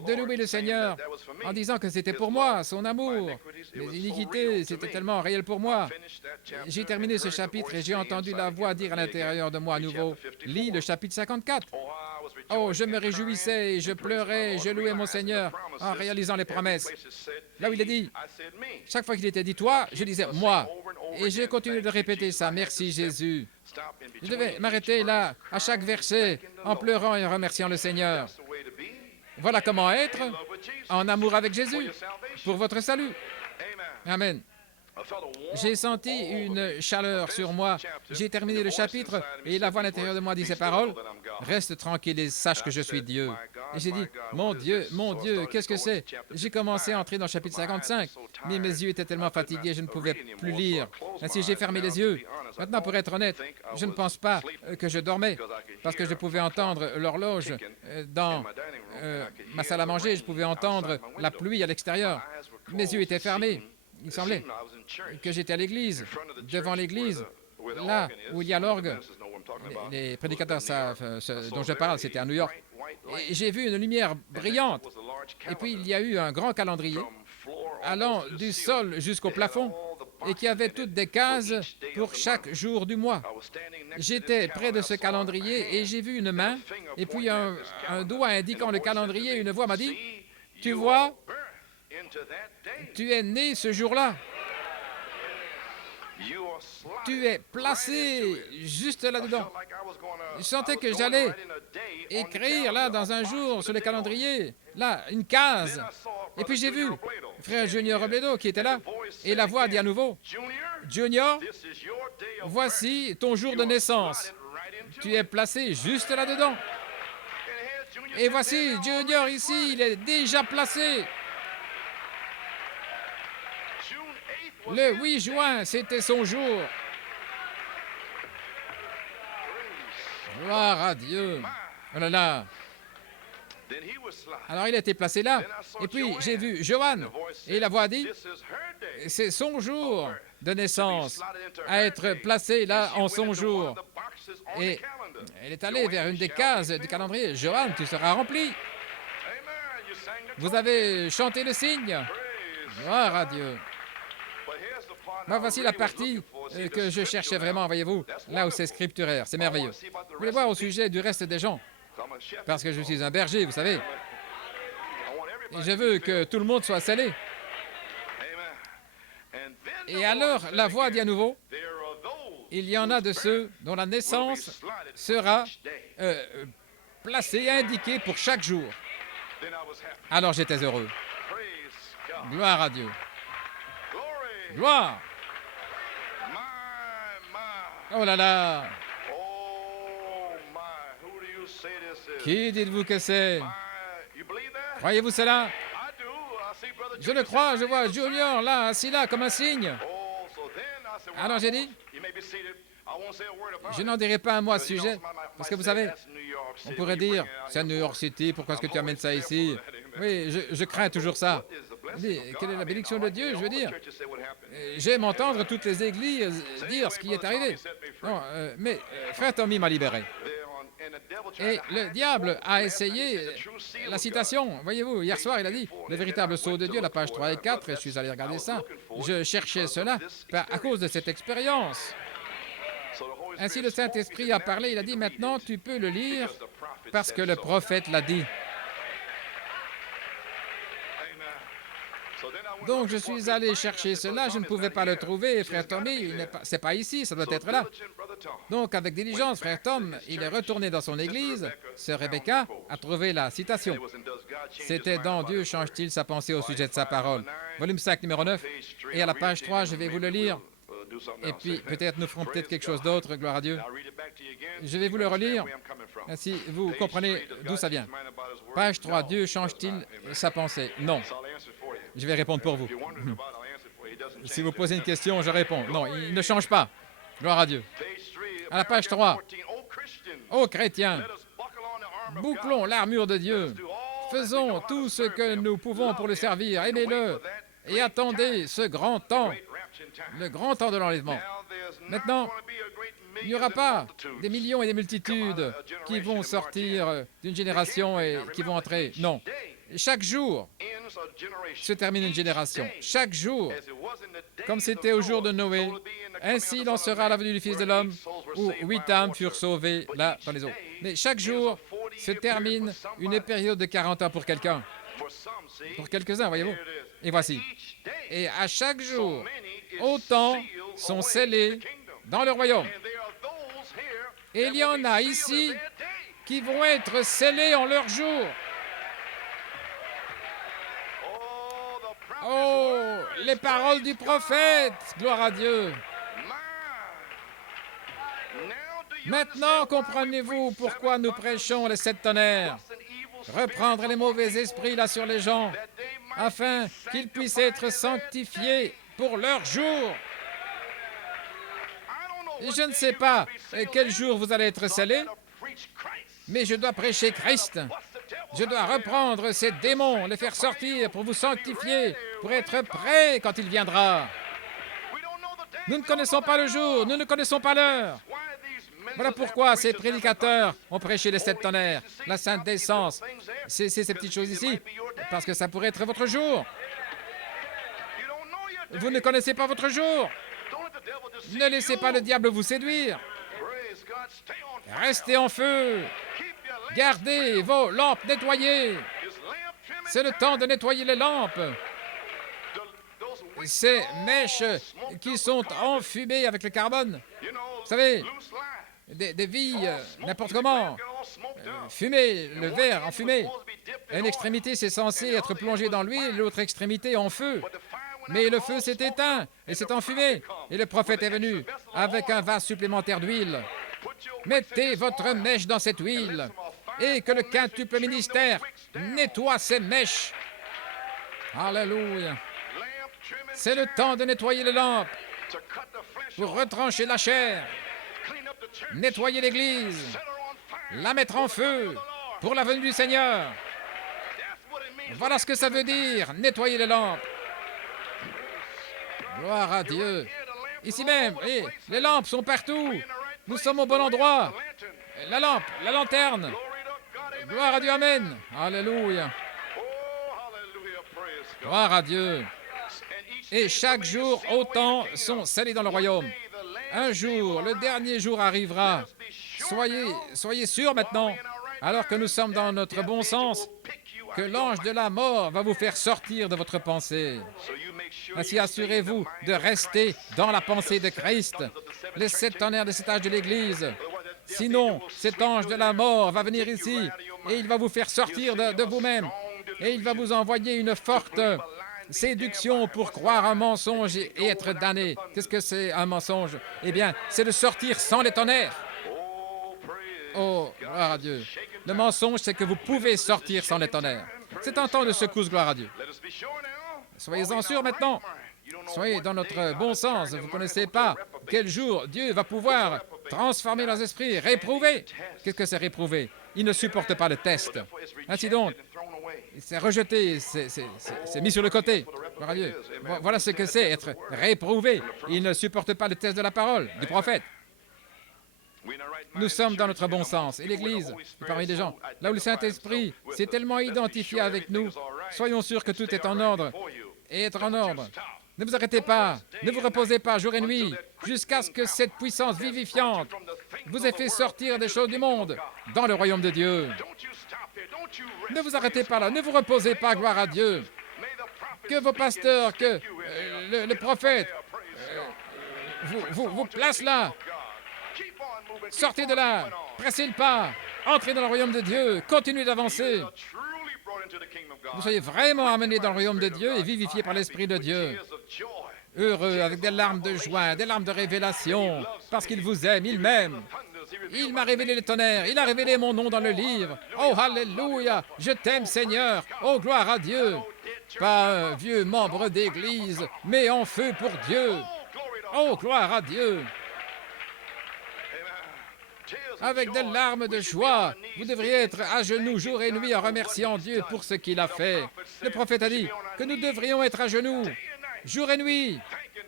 de louer le Seigneur en disant que c'était pour moi, son amour. Les iniquités, c'était tellement réel pour moi. J'ai terminé ce chapitre et j'ai entendu la voix dire à l'intérieur de moi à nouveau, lis le chapitre 54. Oh, je me réjouissais, je pleurais, je louais mon Seigneur en réalisant les promesses. Là où il est dit, chaque fois qu'il était dit toi, je disais moi. Et je continue de répéter ça, merci Jésus. Je devais m'arrêter là, à chaque verset, en pleurant et en remerciant le Seigneur. Voilà comment être en amour avec Jésus pour votre salut. Amen. J'ai senti une chaleur sur moi. J'ai terminé le chapitre et la voix à l'intérieur de moi dit ces paroles. Reste tranquille et sache que je suis Dieu. Et j'ai dit, mon Dieu, qu'est-ce que c'est? J'ai commencé à entrer dans le chapitre 55, mais mes yeux étaient tellement fatigués, je ne pouvais plus lire. Ainsi, j'ai fermé les yeux. Maintenant, pour être honnête, je ne pense pas que je dormais, parce que je pouvais entendre l'horloge dans ma salle à manger, je pouvais entendre la pluie à l'extérieur. Mes yeux étaient fermés. Il semblait que j'étais à l'église, devant l'église, là où il y a l'orgue. Les prédicateurs savent ce dont je parle, c'était à New York. Et j'ai vu une lumière brillante. Et puis, il y a eu un grand calendrier allant du sol jusqu'au plafond et qui avait toutes des cases pour chaque jour du mois. J'étais près de ce calendrier et j'ai vu une main et puis un doigt indiquant le calendrier. Une voix m'a dit, « Tu vois, tu es né ce jour-là. Tu es placé juste là-dedans. » Je sentais que j'allais écrire là dans un jour sur le calendrier, là, une case. Et puis j'ai vu frère Junior Robledo qui était là, et la voix dit à nouveau, « Junior, voici ton jour de naissance. Tu es placé juste là-dedans. » Et voici Junior ici, il est déjà placé. Le 8 juin, c'était son jour. Gloire à Dieu. Oh là là. Alors, il a été placé là. Et puis, j'ai vu Joanne. Et la voix a dit, c'est son jour de naissance à être placé là en son jour. Et elle est allée vers une des cases du calendrier. Joanne, tu seras rempli. Vous avez chanté le signe. Gloire à Dieu. Ben, voici la partie que je cherchais vraiment, voyez-vous, là où c'est scripturaire, c'est merveilleux. Vous voulez voir au sujet du reste des gens, parce que je suis un berger, vous savez, et je veux que tout le monde soit scellé. Et alors, la voix dit à nouveau, il y en a de ceux dont la naissance sera placée, indiquée pour chaque jour. Alors j'étais heureux. Gloire à Dieu. Gloire! Oh là là! Qui dites-vous que c'est? Croyez-vous cela? Je le crois, je vois Junior là, assis là, comme un signe. Alors j'ai dit, je n'en dirai pas un mot à ce sujet, parce que vous savez, on pourrait dire, c'est à New York City, pourquoi est-ce que tu amènes ça ici? Oui, je crains toujours ça. Quelle est la bénédiction de Dieu, je veux dire? J'aime entendre toutes les églises dire ce qui est arrivé. Non, mais frère Tommy m'a libéré. Et le diable a essayé la citation. Voyez-vous, hier soir, il a dit, le véritable sceau de Dieu, la page 3 et 4, et je suis allé regarder ça. Je cherchais cela à cause de cette expérience. Ainsi, le Saint-Esprit a parlé, il a dit, maintenant, tu peux le lire parce que le prophète l'a dit. Donc, je suis allé chercher cela, je ne pouvais pas le trouver. Frère Tommy, c'est pas ici, ça doit être là. Donc, avec diligence, frère Tom, il est retourné dans son église. Sœur Rebecca a trouvé la citation. C'était dans Dieu change-t-il sa pensée au sujet de sa parole. Volume 5, numéro 9. Et à la page 3, je vais vous le lire. Et puis, peut-être nous ferons peut-être quelque chose d'autre, gloire à Dieu. Je vais vous le relire, ainsi vous comprenez d'où ça vient. Page 3, Dieu change-t-il sa pensée? Non. Je vais répondre pour vous. Si vous posez une question, je réponds. Non, il ne change pas. Gloire à Dieu. À la page 3. Ô chrétiens, bouclons l'armure de Dieu. Faisons tout ce que nous pouvons pour le servir. Aimez-le et attendez ce grand temps, le grand temps de l'enlèvement. Maintenant, il n'y aura pas des millions et des multitudes qui vont sortir d'une génération et qui vont entrer. Non. Chaque jour se termine une génération. Chaque jour, comme c'était au jour de Noé, ainsi il en sera à la venue du Fils de l'homme, où 8 âmes furent sauvées là dans les eaux. Mais chaque jour se termine une période de 40 ans pour quelqu'un. Pour quelques-uns, voyez-vous. Et voici. Et à chaque jour, autant sont scellés dans le royaume. Et il y en a ici qui vont être scellés en leur jour. Oh, les paroles du prophète, gloire à Dieu. Maintenant, comprenez-vous pourquoi nous prêchons les 7 tonnerres? Reprendre les mauvais esprits là sur les gens, afin qu'ils puissent être sanctifiés pour leur jour. Et je ne sais pas quel jour vous allez être scellés, mais je dois prêcher Christ. Je dois reprendre ces démons, les faire sortir pour vous sanctifier, pour être prêts quand il viendra. Nous ne connaissons pas le jour, nous ne connaissons pas l'heure. Voilà pourquoi ces prédicateurs ont prêché les 7 tonnerres, la sainte décence, ces petites choses ici, parce que ça pourrait être votre jour. Vous ne connaissez pas votre jour. Ne laissez pas le diable vous séduire. Restez en feu. Gardez vos lampes nettoyées. C'est le temps de nettoyer les lampes. Ces mèches qui sont enfumées avec le carbone, vous savez, des billes, n'importe comment, fumées, le verre enfumé. Une extrémité, c'est censé être plongé dans l'huile, l'autre extrémité en feu. Mais le feu s'est éteint et s'est enfumé. Et le prophète est venu avec un vase supplémentaire d'huile. Mettez votre mèche dans cette huile et que le quintuple ministère nettoie ces mèches. Alléluia. C'est le temps de nettoyer les lampes pour retrancher la chair, nettoyer l'Église, la mettre en feu pour la venue du Seigneur. Voilà ce que ça veut dire, nettoyer les lampes. Gloire à Dieu. Ici même, les lampes sont partout. Nous sommes au bon endroit. La lampe, la lanterne. Gloire à Dieu, amen. Alléluia. Gloire à Dieu. Et chaque jour, autant sont scellés dans le royaume. Un jour, le dernier jour arrivera. Soyez sûrs maintenant, alors que nous sommes dans notre bon sens, que l'ange de la mort va vous faire sortir de votre pensée. Ainsi, assurez-vous de rester dans la pensée de Christ, les 7 tonnerres de cet âge de l'Église. Sinon, cet ange de la mort va venir ici et il va vous faire sortir de vous-même. Et il va vous envoyer une forte séduction pour croire un mensonge et être damné. Qu'est-ce que c'est un mensonge? Eh bien, c'est de sortir sans les tonnerres. Oh, gloire à Dieu. Le mensonge, c'est que vous pouvez sortir sans les tonnerres. C'est un temps de secousse, gloire à Dieu. Soyez-en sûrs maintenant. Soyez dans notre bon sens. Vous ne connaissez pas quel jour Dieu va pouvoir transformer leurs esprits, réprouver. Qu'est-ce que c'est réprouver? Ils ne supportent pas le test. Ainsi donc, c'est rejeté, c'est mis sur le côté. Gloire à Dieu. Voilà ce que c'est être réprouvé. Ils ne supportent pas le test de la parole, du prophète. Nous sommes dans notre bon sens. Et l'Église, parmi les gens, là où le Saint-Esprit s'est tellement identifié avec nous, soyons sûrs que tout est en ordre. Et être en ordre. Ne vous arrêtez pas, ne vous reposez pas jour et nuit, jusqu'à ce que cette puissance vivifiante vous ait fait sortir des choses du monde dans le royaume de Dieu. Ne vous arrêtez pas là, ne vous reposez pas, gloire à Dieu. Que vos pasteurs, que le prophète vous place là. Sortez de là, pressez le pas, entrez dans le royaume de Dieu, continuez d'avancer. Vous soyez vraiment amenés dans le royaume de Dieu et vivifiés par l'Esprit de Dieu. Heureux, avec des larmes de joie, des larmes de révélation, parce qu'il vous aime, il m'aime. Il m'a révélé les tonnerres, il a révélé mon nom dans le livre. Oh, alléluia, je t'aime, Seigneur. Oh, gloire à Dieu. Pas un vieux membre d'Église, mais en feu pour Dieu. Oh, gloire à Dieu. avec des larmes de joie. Vous devriez être à genoux jour et nuit en remerciant Dieu pour ce qu'il a fait. Le prophète a dit que nous devrions être à genoux jour et nuit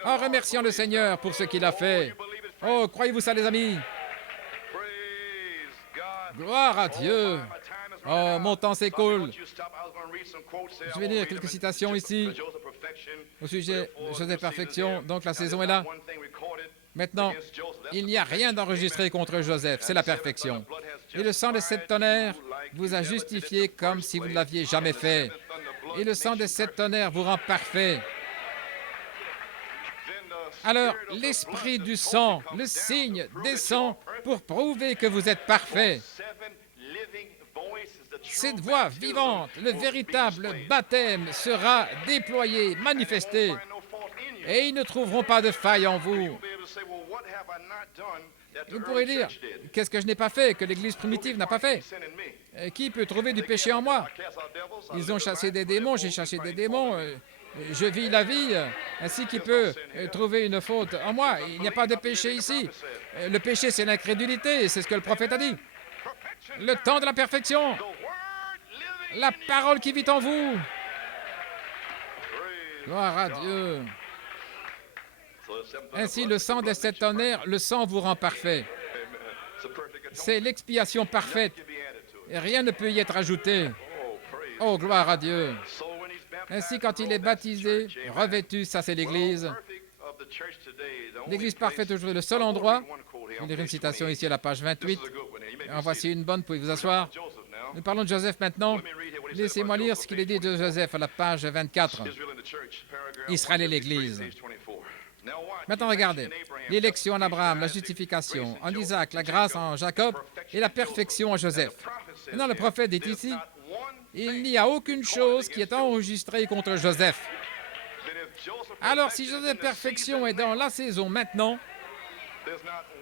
en remerciant le Seigneur pour ce qu'il a fait. Oh, croyez-vous ça, les amis? Gloire à Dieu. Oh, mon temps s'écoule. Je vais lire quelques citations ici au sujet de Joseph Perfection. Donc, la saison est là. Maintenant, il n'y a rien d'enregistré contre Joseph, c'est la perfection. Et le sang des 7 tonnerres vous a justifié comme si vous ne l'aviez jamais fait. Et le sang des 7 tonnerres vous rend parfait. Alors, l'esprit du sang, le signe, descend pour prouver que vous êtes parfait. Cette voix vivante, le véritable baptême sera déployé, manifesté, et ils ne trouveront pas de faille en vous. Vous pourrez dire, qu'est-ce que je n'ai pas fait, que l'Église primitive n'a pas fait? Qui peut trouver du péché en moi? Ils ont chassé des démons, j'ai chassé des démons, je vis la vie, ainsi qui peut trouver une faute en moi? Il n'y a pas de péché ici. Le péché, c'est l'incrédulité, c'est ce que le prophète a dit. Le temps de la perfection, la parole qui vit en vous. Gloire à Dieu. Ainsi, le sang des 7 tonnerres, le sang vous rend parfait. C'est l'expiation parfaite. Et rien ne peut y être ajouté. Oh, gloire à Dieu. Ainsi, quand il est baptisé, revêtu, ça c'est l'Église. L'Église parfaite aujourd'hui, le seul endroit. Je vais lire une citation ici à la page 28. En voici une bonne, pouvez vous asseoir. Nous parlons de Joseph maintenant. Laissez-moi lire ce qu'il est dit de Joseph à la page 24. Israël et l'Église. Maintenant, regardez. L'élection en Abraham, la justification en Isaac, la grâce en Jacob et la perfection en Joseph. Maintenant, le prophète dit ici, il n'y a aucune chose qui est enregistrée contre Joseph. Alors, si Joseph Perfection est dans la saison maintenant,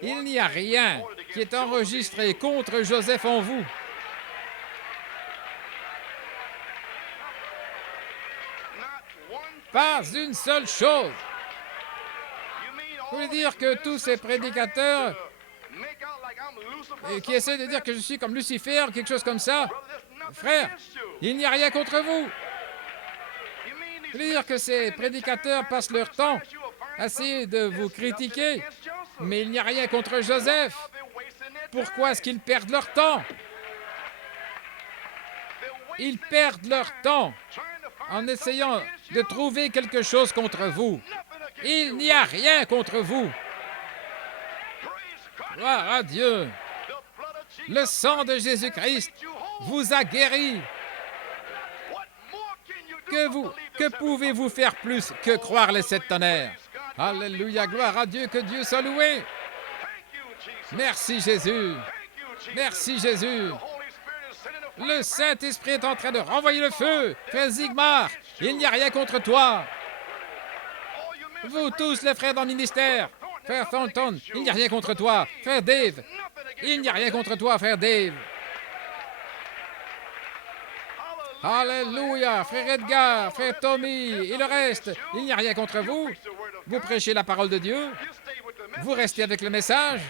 il n'y a rien qui est enregistré contre Joseph en vous. Pas une seule chose. Vous voulez dire que tous ces prédicateurs qui essaient de dire que je suis comme Lucifer, quelque chose comme ça, frère, il n'y a rien contre vous. Vous voulez dire que ces prédicateurs passent leur temps à essayer de vous critiquer, mais il n'y a rien contre Joseph. Pourquoi est-ce qu'ils perdent leur temps? Ils perdent leur temps en essayant de trouver quelque chose contre vous. Il n'y a rien contre vous. Gloire à Dieu. Le sang de Jésus-Christ vous a guéri. Que pouvez-vous faire plus que croire les 7 tonnerres? Alléluia, gloire à Dieu, que Dieu soit loué. Merci Jésus. Merci Jésus. Le Saint-Esprit est en train de renvoyer le feu. Frère Zigmar, il n'y a rien contre toi. Vous tous les frères dans le ministère, frère Thornton, il n'y a rien contre toi. Frère Dave, il n'y a rien contre toi, frère Dave. Alléluia, frère Edgar, frère Tommy et le reste, il n'y a rien contre vous. Vous prêchez la parole de Dieu. Vous restez avec le message.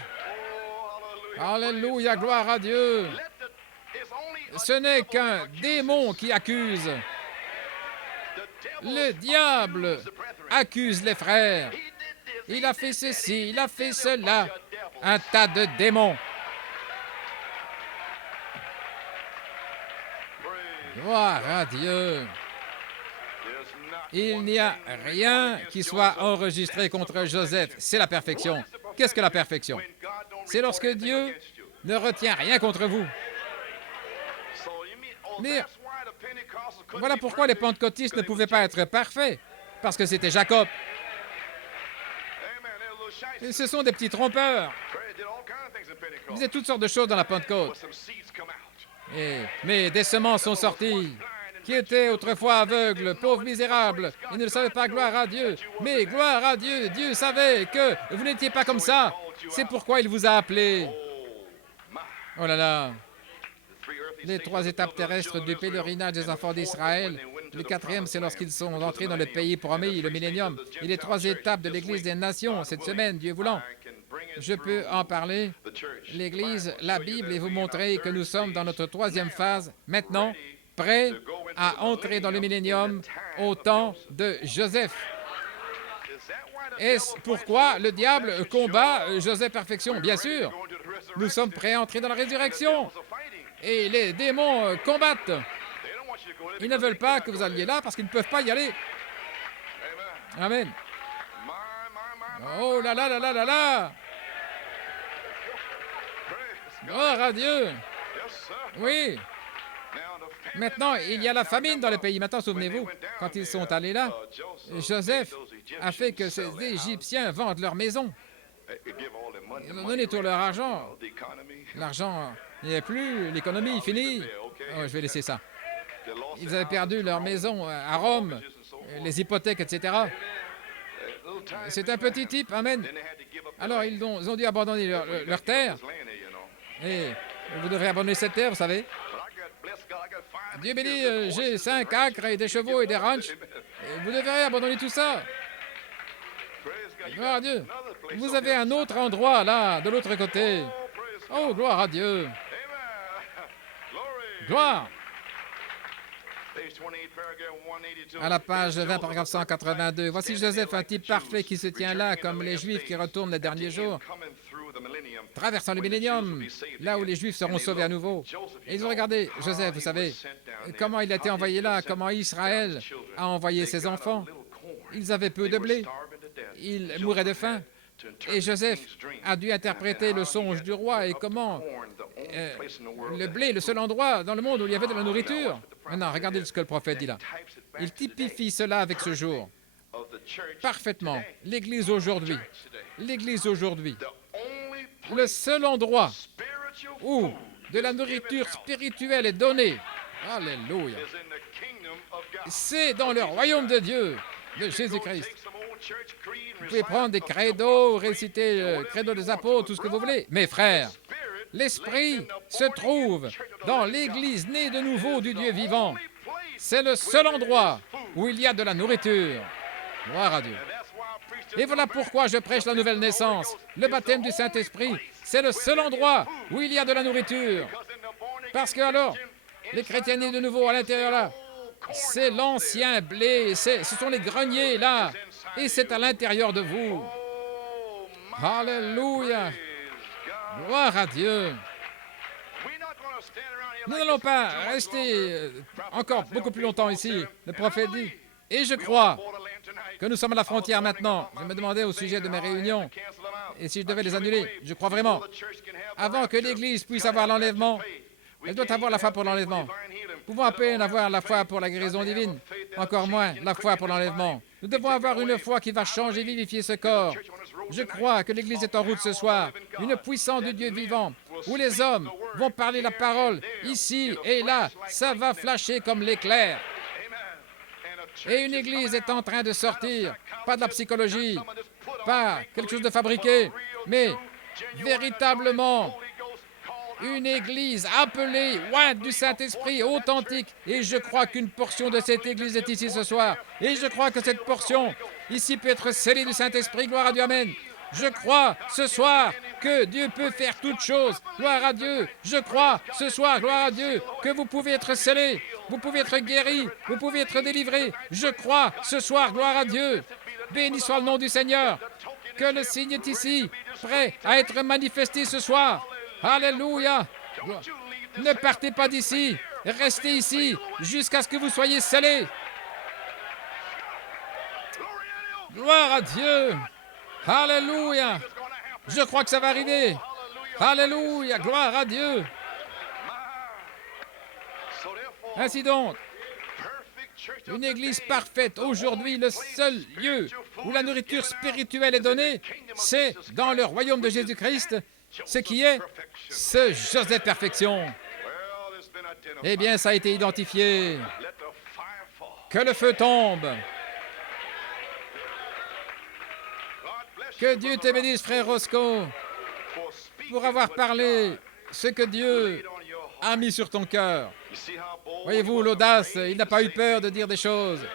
Alléluia, gloire à Dieu. Ce n'est qu'un démon qui accuse. Le diable accuse les frères. Il a fait ceci, il a fait cela. Un tas de démons. Gloire à Dieu. Il n'y a rien qui soit enregistré contre Joseph. C'est la perfection. Qu'est-ce que la perfection? C'est lorsque Dieu ne retient rien contre vous. Mais voilà pourquoi les pentecôtistes ne pouvaient pas être parfaits. Parce que c'était Jacob. Et ce sont des petits trompeurs. Ils faisaient toutes sortes de choses dans la Pentecôte. Mais des semences sont sorties, qui étaient autrefois aveugles, pauvres misérables. Ils ne le savaient pas, gloire à Dieu. Mais gloire à Dieu, Dieu savait que vous n'étiez pas comme ça. C'est pourquoi il vous a appelé. Oh là là. Les 3 étapes terrestres du pèlerinage des enfants d'Israël. Le 4e, c'est lorsqu'ils sont entrés dans le pays promis, le millénium. Et les 3 étapes de l'Église des nations, cette semaine, Dieu voulant. Je peux en parler. l'Église, la Bible et vous montrer que nous sommes dans notre troisième phase, maintenant, prêts à entrer dans le millénium au temps de Joseph. Est-ce pourquoi le diable combat Joseph Perfection? Bien sûr, nous sommes prêts à entrer dans la résurrection et les démons combattent. Ils ne veulent pas que vous alliez là parce qu'ils ne peuvent pas y aller. Amen. Oh là là là là là là! Gloire à Dieu! Oui. Maintenant, il y a la famine dans le pays. Maintenant, souvenez-vous, quand ils sont allés là, Joseph a fait que ces Égyptiens vendent leur maison. Ils ont donné tout leur argent. L'argent, il n'y a plus, l'économie est finie. Oh, je vais laisser ça. Ils avaient perdu leur maison à Rome, les hypothèques, etc. C'est un petit type, amen. Alors, ils ont dû abandonner leur terre. Et vous devrez abandonner cette terre, vous savez. Dieu béni, j'ai 5 acres et des chevaux et des ranchs. Et vous devrez abandonner tout ça. Gloire à Dieu. Vous avez un autre endroit, là, de l'autre côté. Oh, gloire à Dieu. Gloire. À la page 20, paragraphe 182. Voici Joseph, un type parfait qui se tient là, comme les Juifs qui retournent les derniers jours, traversant le millénium, là où les Juifs seront sauvés à nouveau. Et ils ont regardé Joseph, vous savez, comment il a été envoyé là, comment Israël a envoyé ses enfants. Ils avaient peu de blé, ils mouraient de faim. Et Joseph a dû interpréter le songe du roi et comment le blé, le seul endroit dans le monde où il y avait de la nourriture. Maintenant, regardez ce que le prophète dit là. Il typifie cela avec ce jour. Parfaitement. L'Église aujourd'hui. L'Église aujourd'hui. Le seul endroit où de la nourriture spirituelle est donnée. Alléluia. C'est dans le royaume de Dieu, de Jésus-Christ. Vous pouvez prendre des credos, réciter le credo des apôtres, tout ce que vous voulez. Mes frères, l'Esprit se trouve dans l'Église née de nouveau du Dieu vivant. C'est le seul endroit où il y a de la nourriture. Gloire à Dieu. Et voilà pourquoi je prêche la nouvelle naissance. Le baptême du Saint-Esprit, c'est le seul endroit où il y a de la nourriture. Parce que alors, les chrétiens nés de nouveau à l'intérieur là, c'est l'ancien blé, ce sont les greniers là, et c'est à l'intérieur de vous. Alléluia. Gloire à Dieu. Nous n'allons pas rester encore beaucoup plus longtemps ici. Le prophète dit, et je crois que nous sommes à la frontière maintenant. Je me demandais au sujet de mes réunions, et si je devais les annuler, je crois vraiment. Avant que l'Église puisse avoir l'enlèvement, elle doit avoir la foi pour l'enlèvement. Nous pouvons à peine avoir la foi pour la guérison divine, encore moins la foi pour l'enlèvement. Nous devons avoir une foi qui va changer, vivifier ce corps. Je crois que l'Église est en route ce soir, une puissance de Dieu vivant, où les hommes vont parler la parole, ici et là, ça va flasher comme l'éclair. Et une Église est en train de sortir, pas de la psychologie, pas quelque chose de fabriqué, mais véritablement une Église appelée, ointe du Saint-Esprit, authentique. Et je crois qu'une portion de cette Église est ici ce soir. Et je crois que cette portion ici peut être scellée du Saint-Esprit. Gloire à Dieu, amen. Je crois ce soir que Dieu peut faire toutes choses. Gloire à Dieu. Je crois ce soir, gloire à Dieu, que vous pouvez être scellés, vous pouvez être guéris, vous pouvez être délivrés. Je crois ce soir, gloire à Dieu. Béni soit le nom du Seigneur. Que le signe est ici, prêt à être manifesté ce soir. Alléluia. Ne partez pas d'ici. Restez ici jusqu'à ce que vous soyez scellés. Gloire à Dieu. Alléluia. Je crois que ça va arriver. Alléluia. Gloire à Dieu. Ainsi donc, une Église parfaite, aujourd'hui, le seul lieu où la nourriture spirituelle est donnée, c'est dans le royaume de Jésus-Christ, ce qui est ce Joseph Perfection. Eh bien, ça a été identifié. Que le feu tombe. Que Dieu te bénisse, frère Roscoe, pour avoir parlé ce que Dieu a mis sur ton cœur. Voyez-vous, l'audace, il n'a pas eu peur de dire des choses.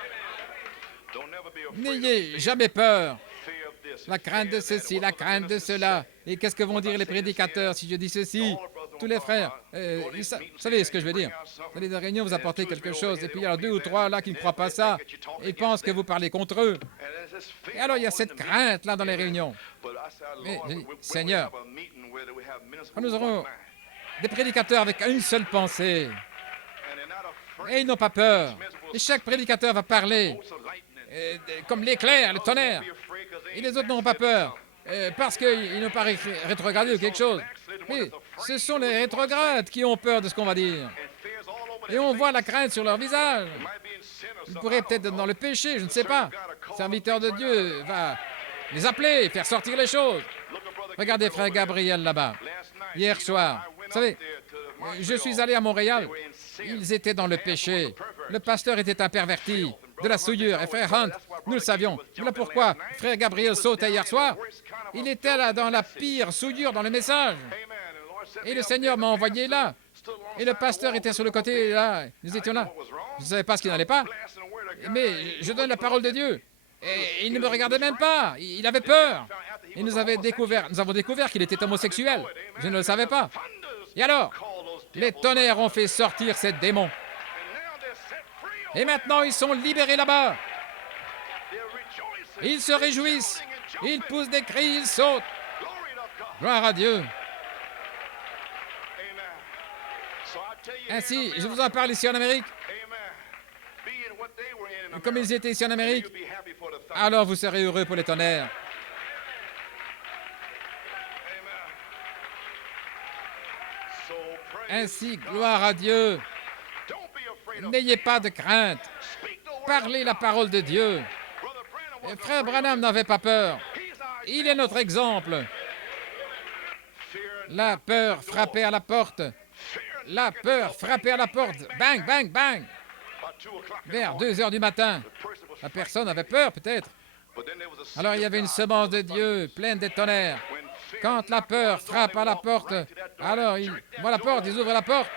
N'ayez jamais peur La crainte de ceci, la crainte de cela. Et qu'est-ce que vont dire les prédicateurs si je dis ceci? Tous les frères, vous savez ce que je veux dire. Dans les réunions, vous apportez quelque chose, et puis il y a 2 ou 3 là qui ne croient pas ça, et ils pensent que vous parlez contre eux. Et alors il y a cette crainte là dans les réunions. Mais Seigneur, quand nous aurons des prédicateurs avec une seule pensée, et ils n'ont pas peur, et chaque prédicateur va parler comme l'éclair, le tonnerre, et les autres n'auront pas peur. Parce qu'ils n'ont pas rétrogradé ou quelque chose. Mais ce sont les rétrogrades qui ont peur de ce qu'on va dire. Et on voit la crainte sur leur visage. Ils pourraient peut-être être dans le péché, je ne sais pas. Le serviteur de Dieu va les appeler, faire sortir les choses. Regardez frère Gabriel là-bas, hier soir. Vous savez, je suis allé à Montréal. Ils étaient dans le péché. Le pasteur était un perverti, de la souillure. Et frère Hunt, nous le savions. Voilà pourquoi frère Gabriel sautait hier soir. Il était là dans la pire souillure dans le message. Et le Seigneur m'a envoyé là. Et le pasteur était sur le côté là. Nous étions là. Je ne savais pas ce qui n'allait pas. Mais je donne la parole de Dieu. Et il ne me regardait même pas. Il avait peur. Et nous avons découvert qu'il était homosexuel. Je ne le savais pas. Et alors, les tonnerres ont fait sortir ces démons. Et maintenant, ils sont libérés là-bas. Ils se réjouissent. Ils poussent des cris, ils sautent. Gloire à Dieu. Ainsi, je vous en parle ici en Amérique. Comme ils étaient ici en Amérique, alors vous serez heureux pour les tonnerres. Ainsi, gloire à Dieu. N'ayez pas de crainte. Parlez la parole de Dieu. Et frère Branham n'avait pas peur. Il est notre exemple. La peur frappait à la porte. La peur frappait à la porte. Bang, bang, bang. Vers 2 heures du matin. La personne avait peur, peut-être. Alors il y avait une semence de Dieu pleine de tonnerres. Quand la peur frappe à la porte, alors ils voient la porte, ils ouvrent la porte.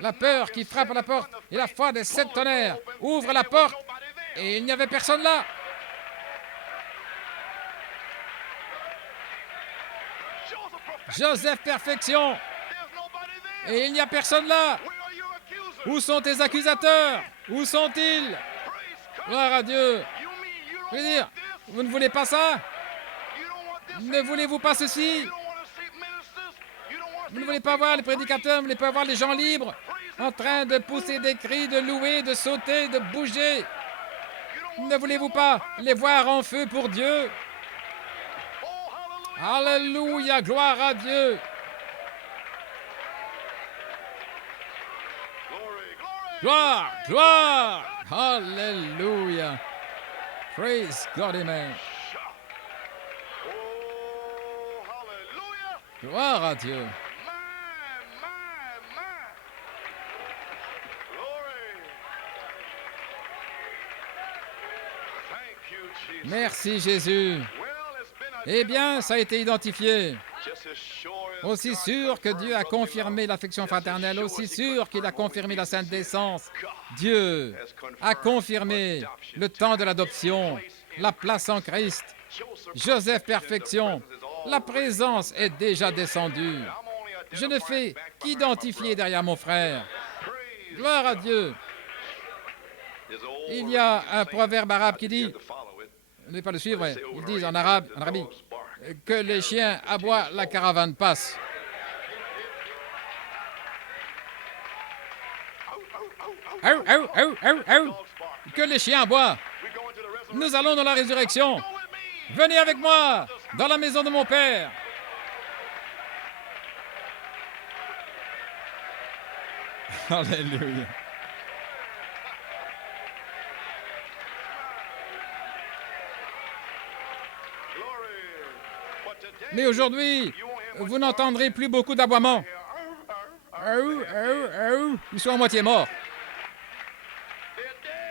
La peur qui frappe à la porte et la foi des 7 tonnerres ouvre la porte et il n'y avait personne là. Joseph Perfection. Et il n'y a personne là. Où sont tes accusateurs? Où sont-ils? Gloire à Dieu. Je veux dire, vous ne voulez pas ça? Ne voulez-vous pas ceci? Vous ne voulez pas voir les prédicateurs, vous ne voulez pas voir les gens libres en train de pousser des cris, de louer, de sauter, de bouger? Ne voulez-vous pas les voir en feu pour Dieu? Alléluia, gloire à Dieu. Gloire, gloire, alléluia. Praise God, amen. Gloire à Dieu. Merci Jésus. Eh bien, ça a été identifié. Aussi sûr que Dieu a confirmé l'affection fraternelle, aussi sûr qu'il a confirmé la sainte décence, Dieu a confirmé le temps de l'adoption, la place en Christ. Joseph Perfection, la présence est déjà descendue. Je ne fais qu'identifier derrière mon frère. Gloire à Dieu. Il y a un proverbe arabe qui dit, ne vais pas le suivre, ils disent en arabe, en arabie, que les chiens aboient, la caravane passe. Que les chiens aboient. Nous allons dans la résurrection. Venez avec moi dans la maison de mon Père. Alléluia. Mais aujourd'hui, vous n'entendrez plus beaucoup d'aboiements. Ils sont à moitié morts.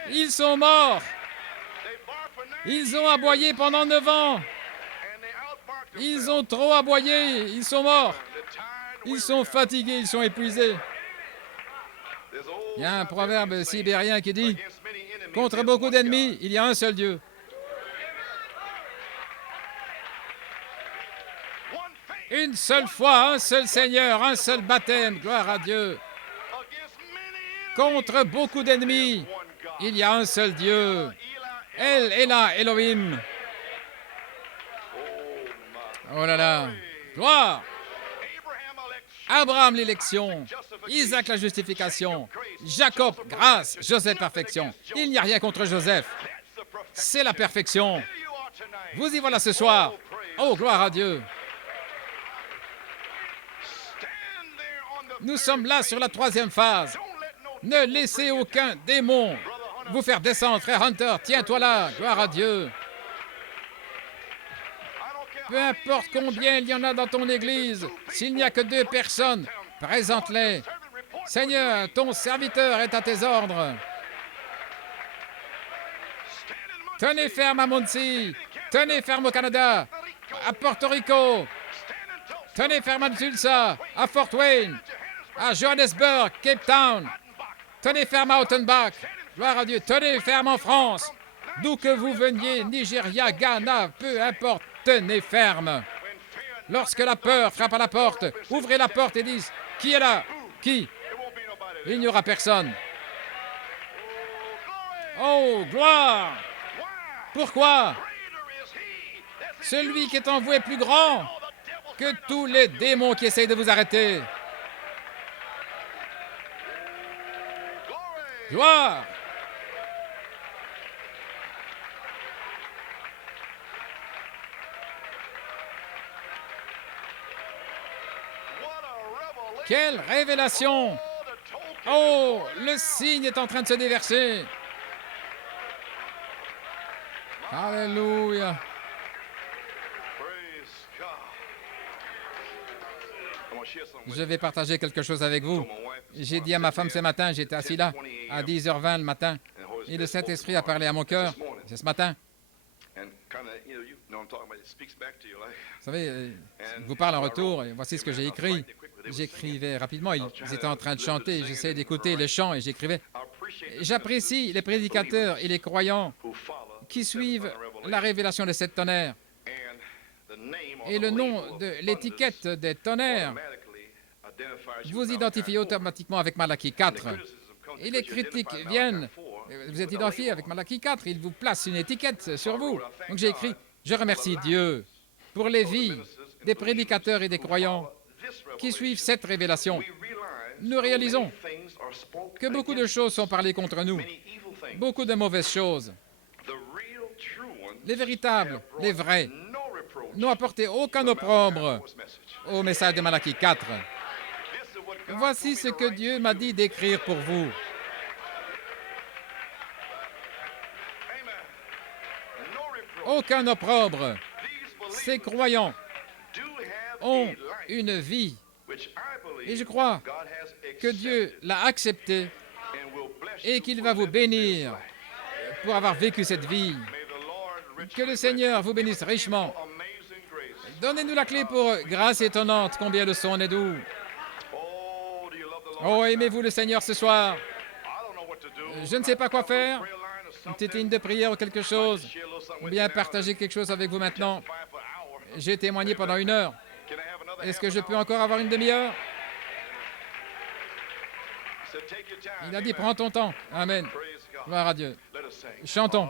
Ils sont morts. Ils ont aboyé pendant 9 ans. Ils ont trop aboyé. Ils sont morts. Ils sont fatigués. Ils sont épuisés. Il y a un proverbe sibérien qui dit Contre beaucoup d'ennemis, il y a un seul Dieu. Une seule foi, un seul Seigneur, un seul baptême, gloire à Dieu. Contre beaucoup d'ennemis, il y a un seul Dieu. El Elah Elohim. Oh là là, gloire. Abraham, l'élection. Isaac, la justification. Jacob, grâce. Joseph, perfection. Il n'y a rien contre Joseph. C'est la perfection. Vous y voilà ce soir. Oh, gloire à Dieu. Nous sommes là sur la troisième phase. Ne laissez aucun démon vous faire descendre, frère Hunter. Tiens-toi là, gloire à Dieu. Peu importe combien il y en a dans ton église, s'il n'y a que 2 personnes, présente-les. Seigneur, ton serviteur est à tes ordres. Tenez ferme à Muncie. Tenez ferme au Canada, à Porto Rico. Tenez ferme à Tulsa, à Fort Wayne, à Johannesburg, Cape Town. Tenez ferme à Offenbach. Gloire à Dieu. Tenez ferme en France. D'où que vous veniez, Nigeria, Ghana, peu importe, tenez ferme. Lorsque la peur frappe à la porte, ouvrez la porte et dites, qui est là? Qui? Il n'y aura personne. Oh, gloire! Pourquoi? Celui qui est en vous est plus grand que tous les démons qui essayent de vous arrêter. Gloire! Quelle révélation! Oh, le signe est en train de se déverser. Alléluia. Je vais partager quelque chose avec vous. J'ai dit à ma femme ce matin, j'étais assis là, à 10h20 le matin, et le Saint-Esprit a parlé à mon cœur. C'est ce matin. Vous savez, il vous parle en retour, et voici ce que j'ai écrit. J'écrivais rapidement, ils étaient en train de chanter, j'essayais d'écouter les chants et j'écrivais. J'apprécie les prédicateurs et les croyants qui suivent la révélation des 7 tonnerres. Et le nom de l'étiquette des tonnerres vous identifiez automatiquement avec Malachie 4. Et les critiques viennent, vous êtes identifié avec Malachie 4, il vous place une étiquette sur vous. Donc j'ai écrit, je remercie Dieu pour les vies des prédicateurs et des croyants qui suivent cette révélation. Nous réalisons que beaucoup de choses sont parlées contre nous, beaucoup de mauvaises choses. Les véritables, les vrais, n'ont apporté aucun opprobre au message de Malachie 4. Voici ce que Dieu m'a dit d'écrire pour vous. Aucun opprobre. Ces croyants ont une vie. Et je crois que Dieu l'a accepté et qu'il va vous bénir pour avoir vécu cette vie. Que le Seigneur vous bénisse richement. Donnez-nous la clé pour grâce étonnante, combien le son est doux. Oh, aimez-vous le Seigneur ce soir? Je ne sais pas quoi faire. Une petite ligne de prière ou quelque chose. Ou bien partager quelque chose avec vous maintenant. J'ai témoigné pendant 1 heure. Est-ce que je peux encore avoir une demi-heure? Il a dit, prends ton temps. Amen. Gloire à Dieu. Chantons.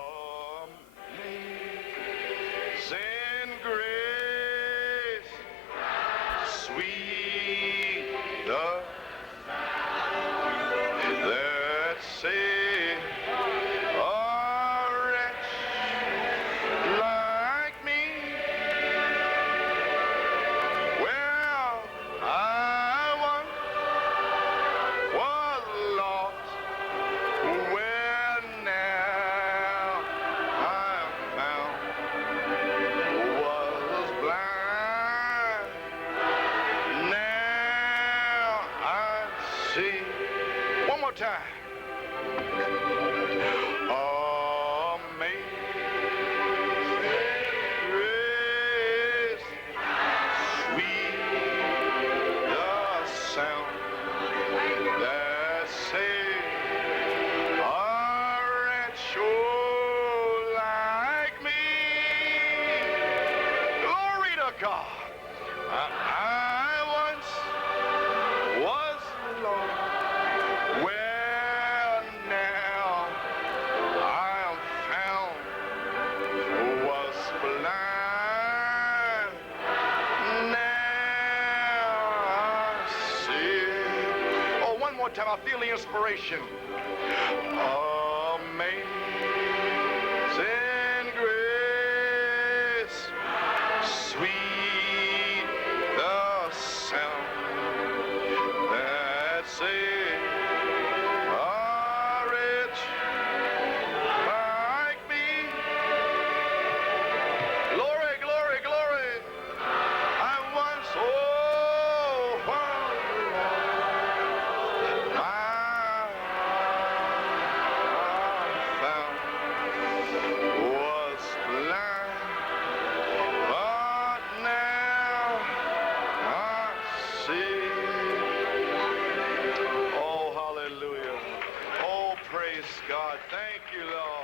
feel the inspiration. Amazing grace, sweet the sound that saved a wretch like me. Glory, glory, glory. I once so far I found was blind, but now I see. Oh, hallelujah. Oh, praise God. Thank you, Lord.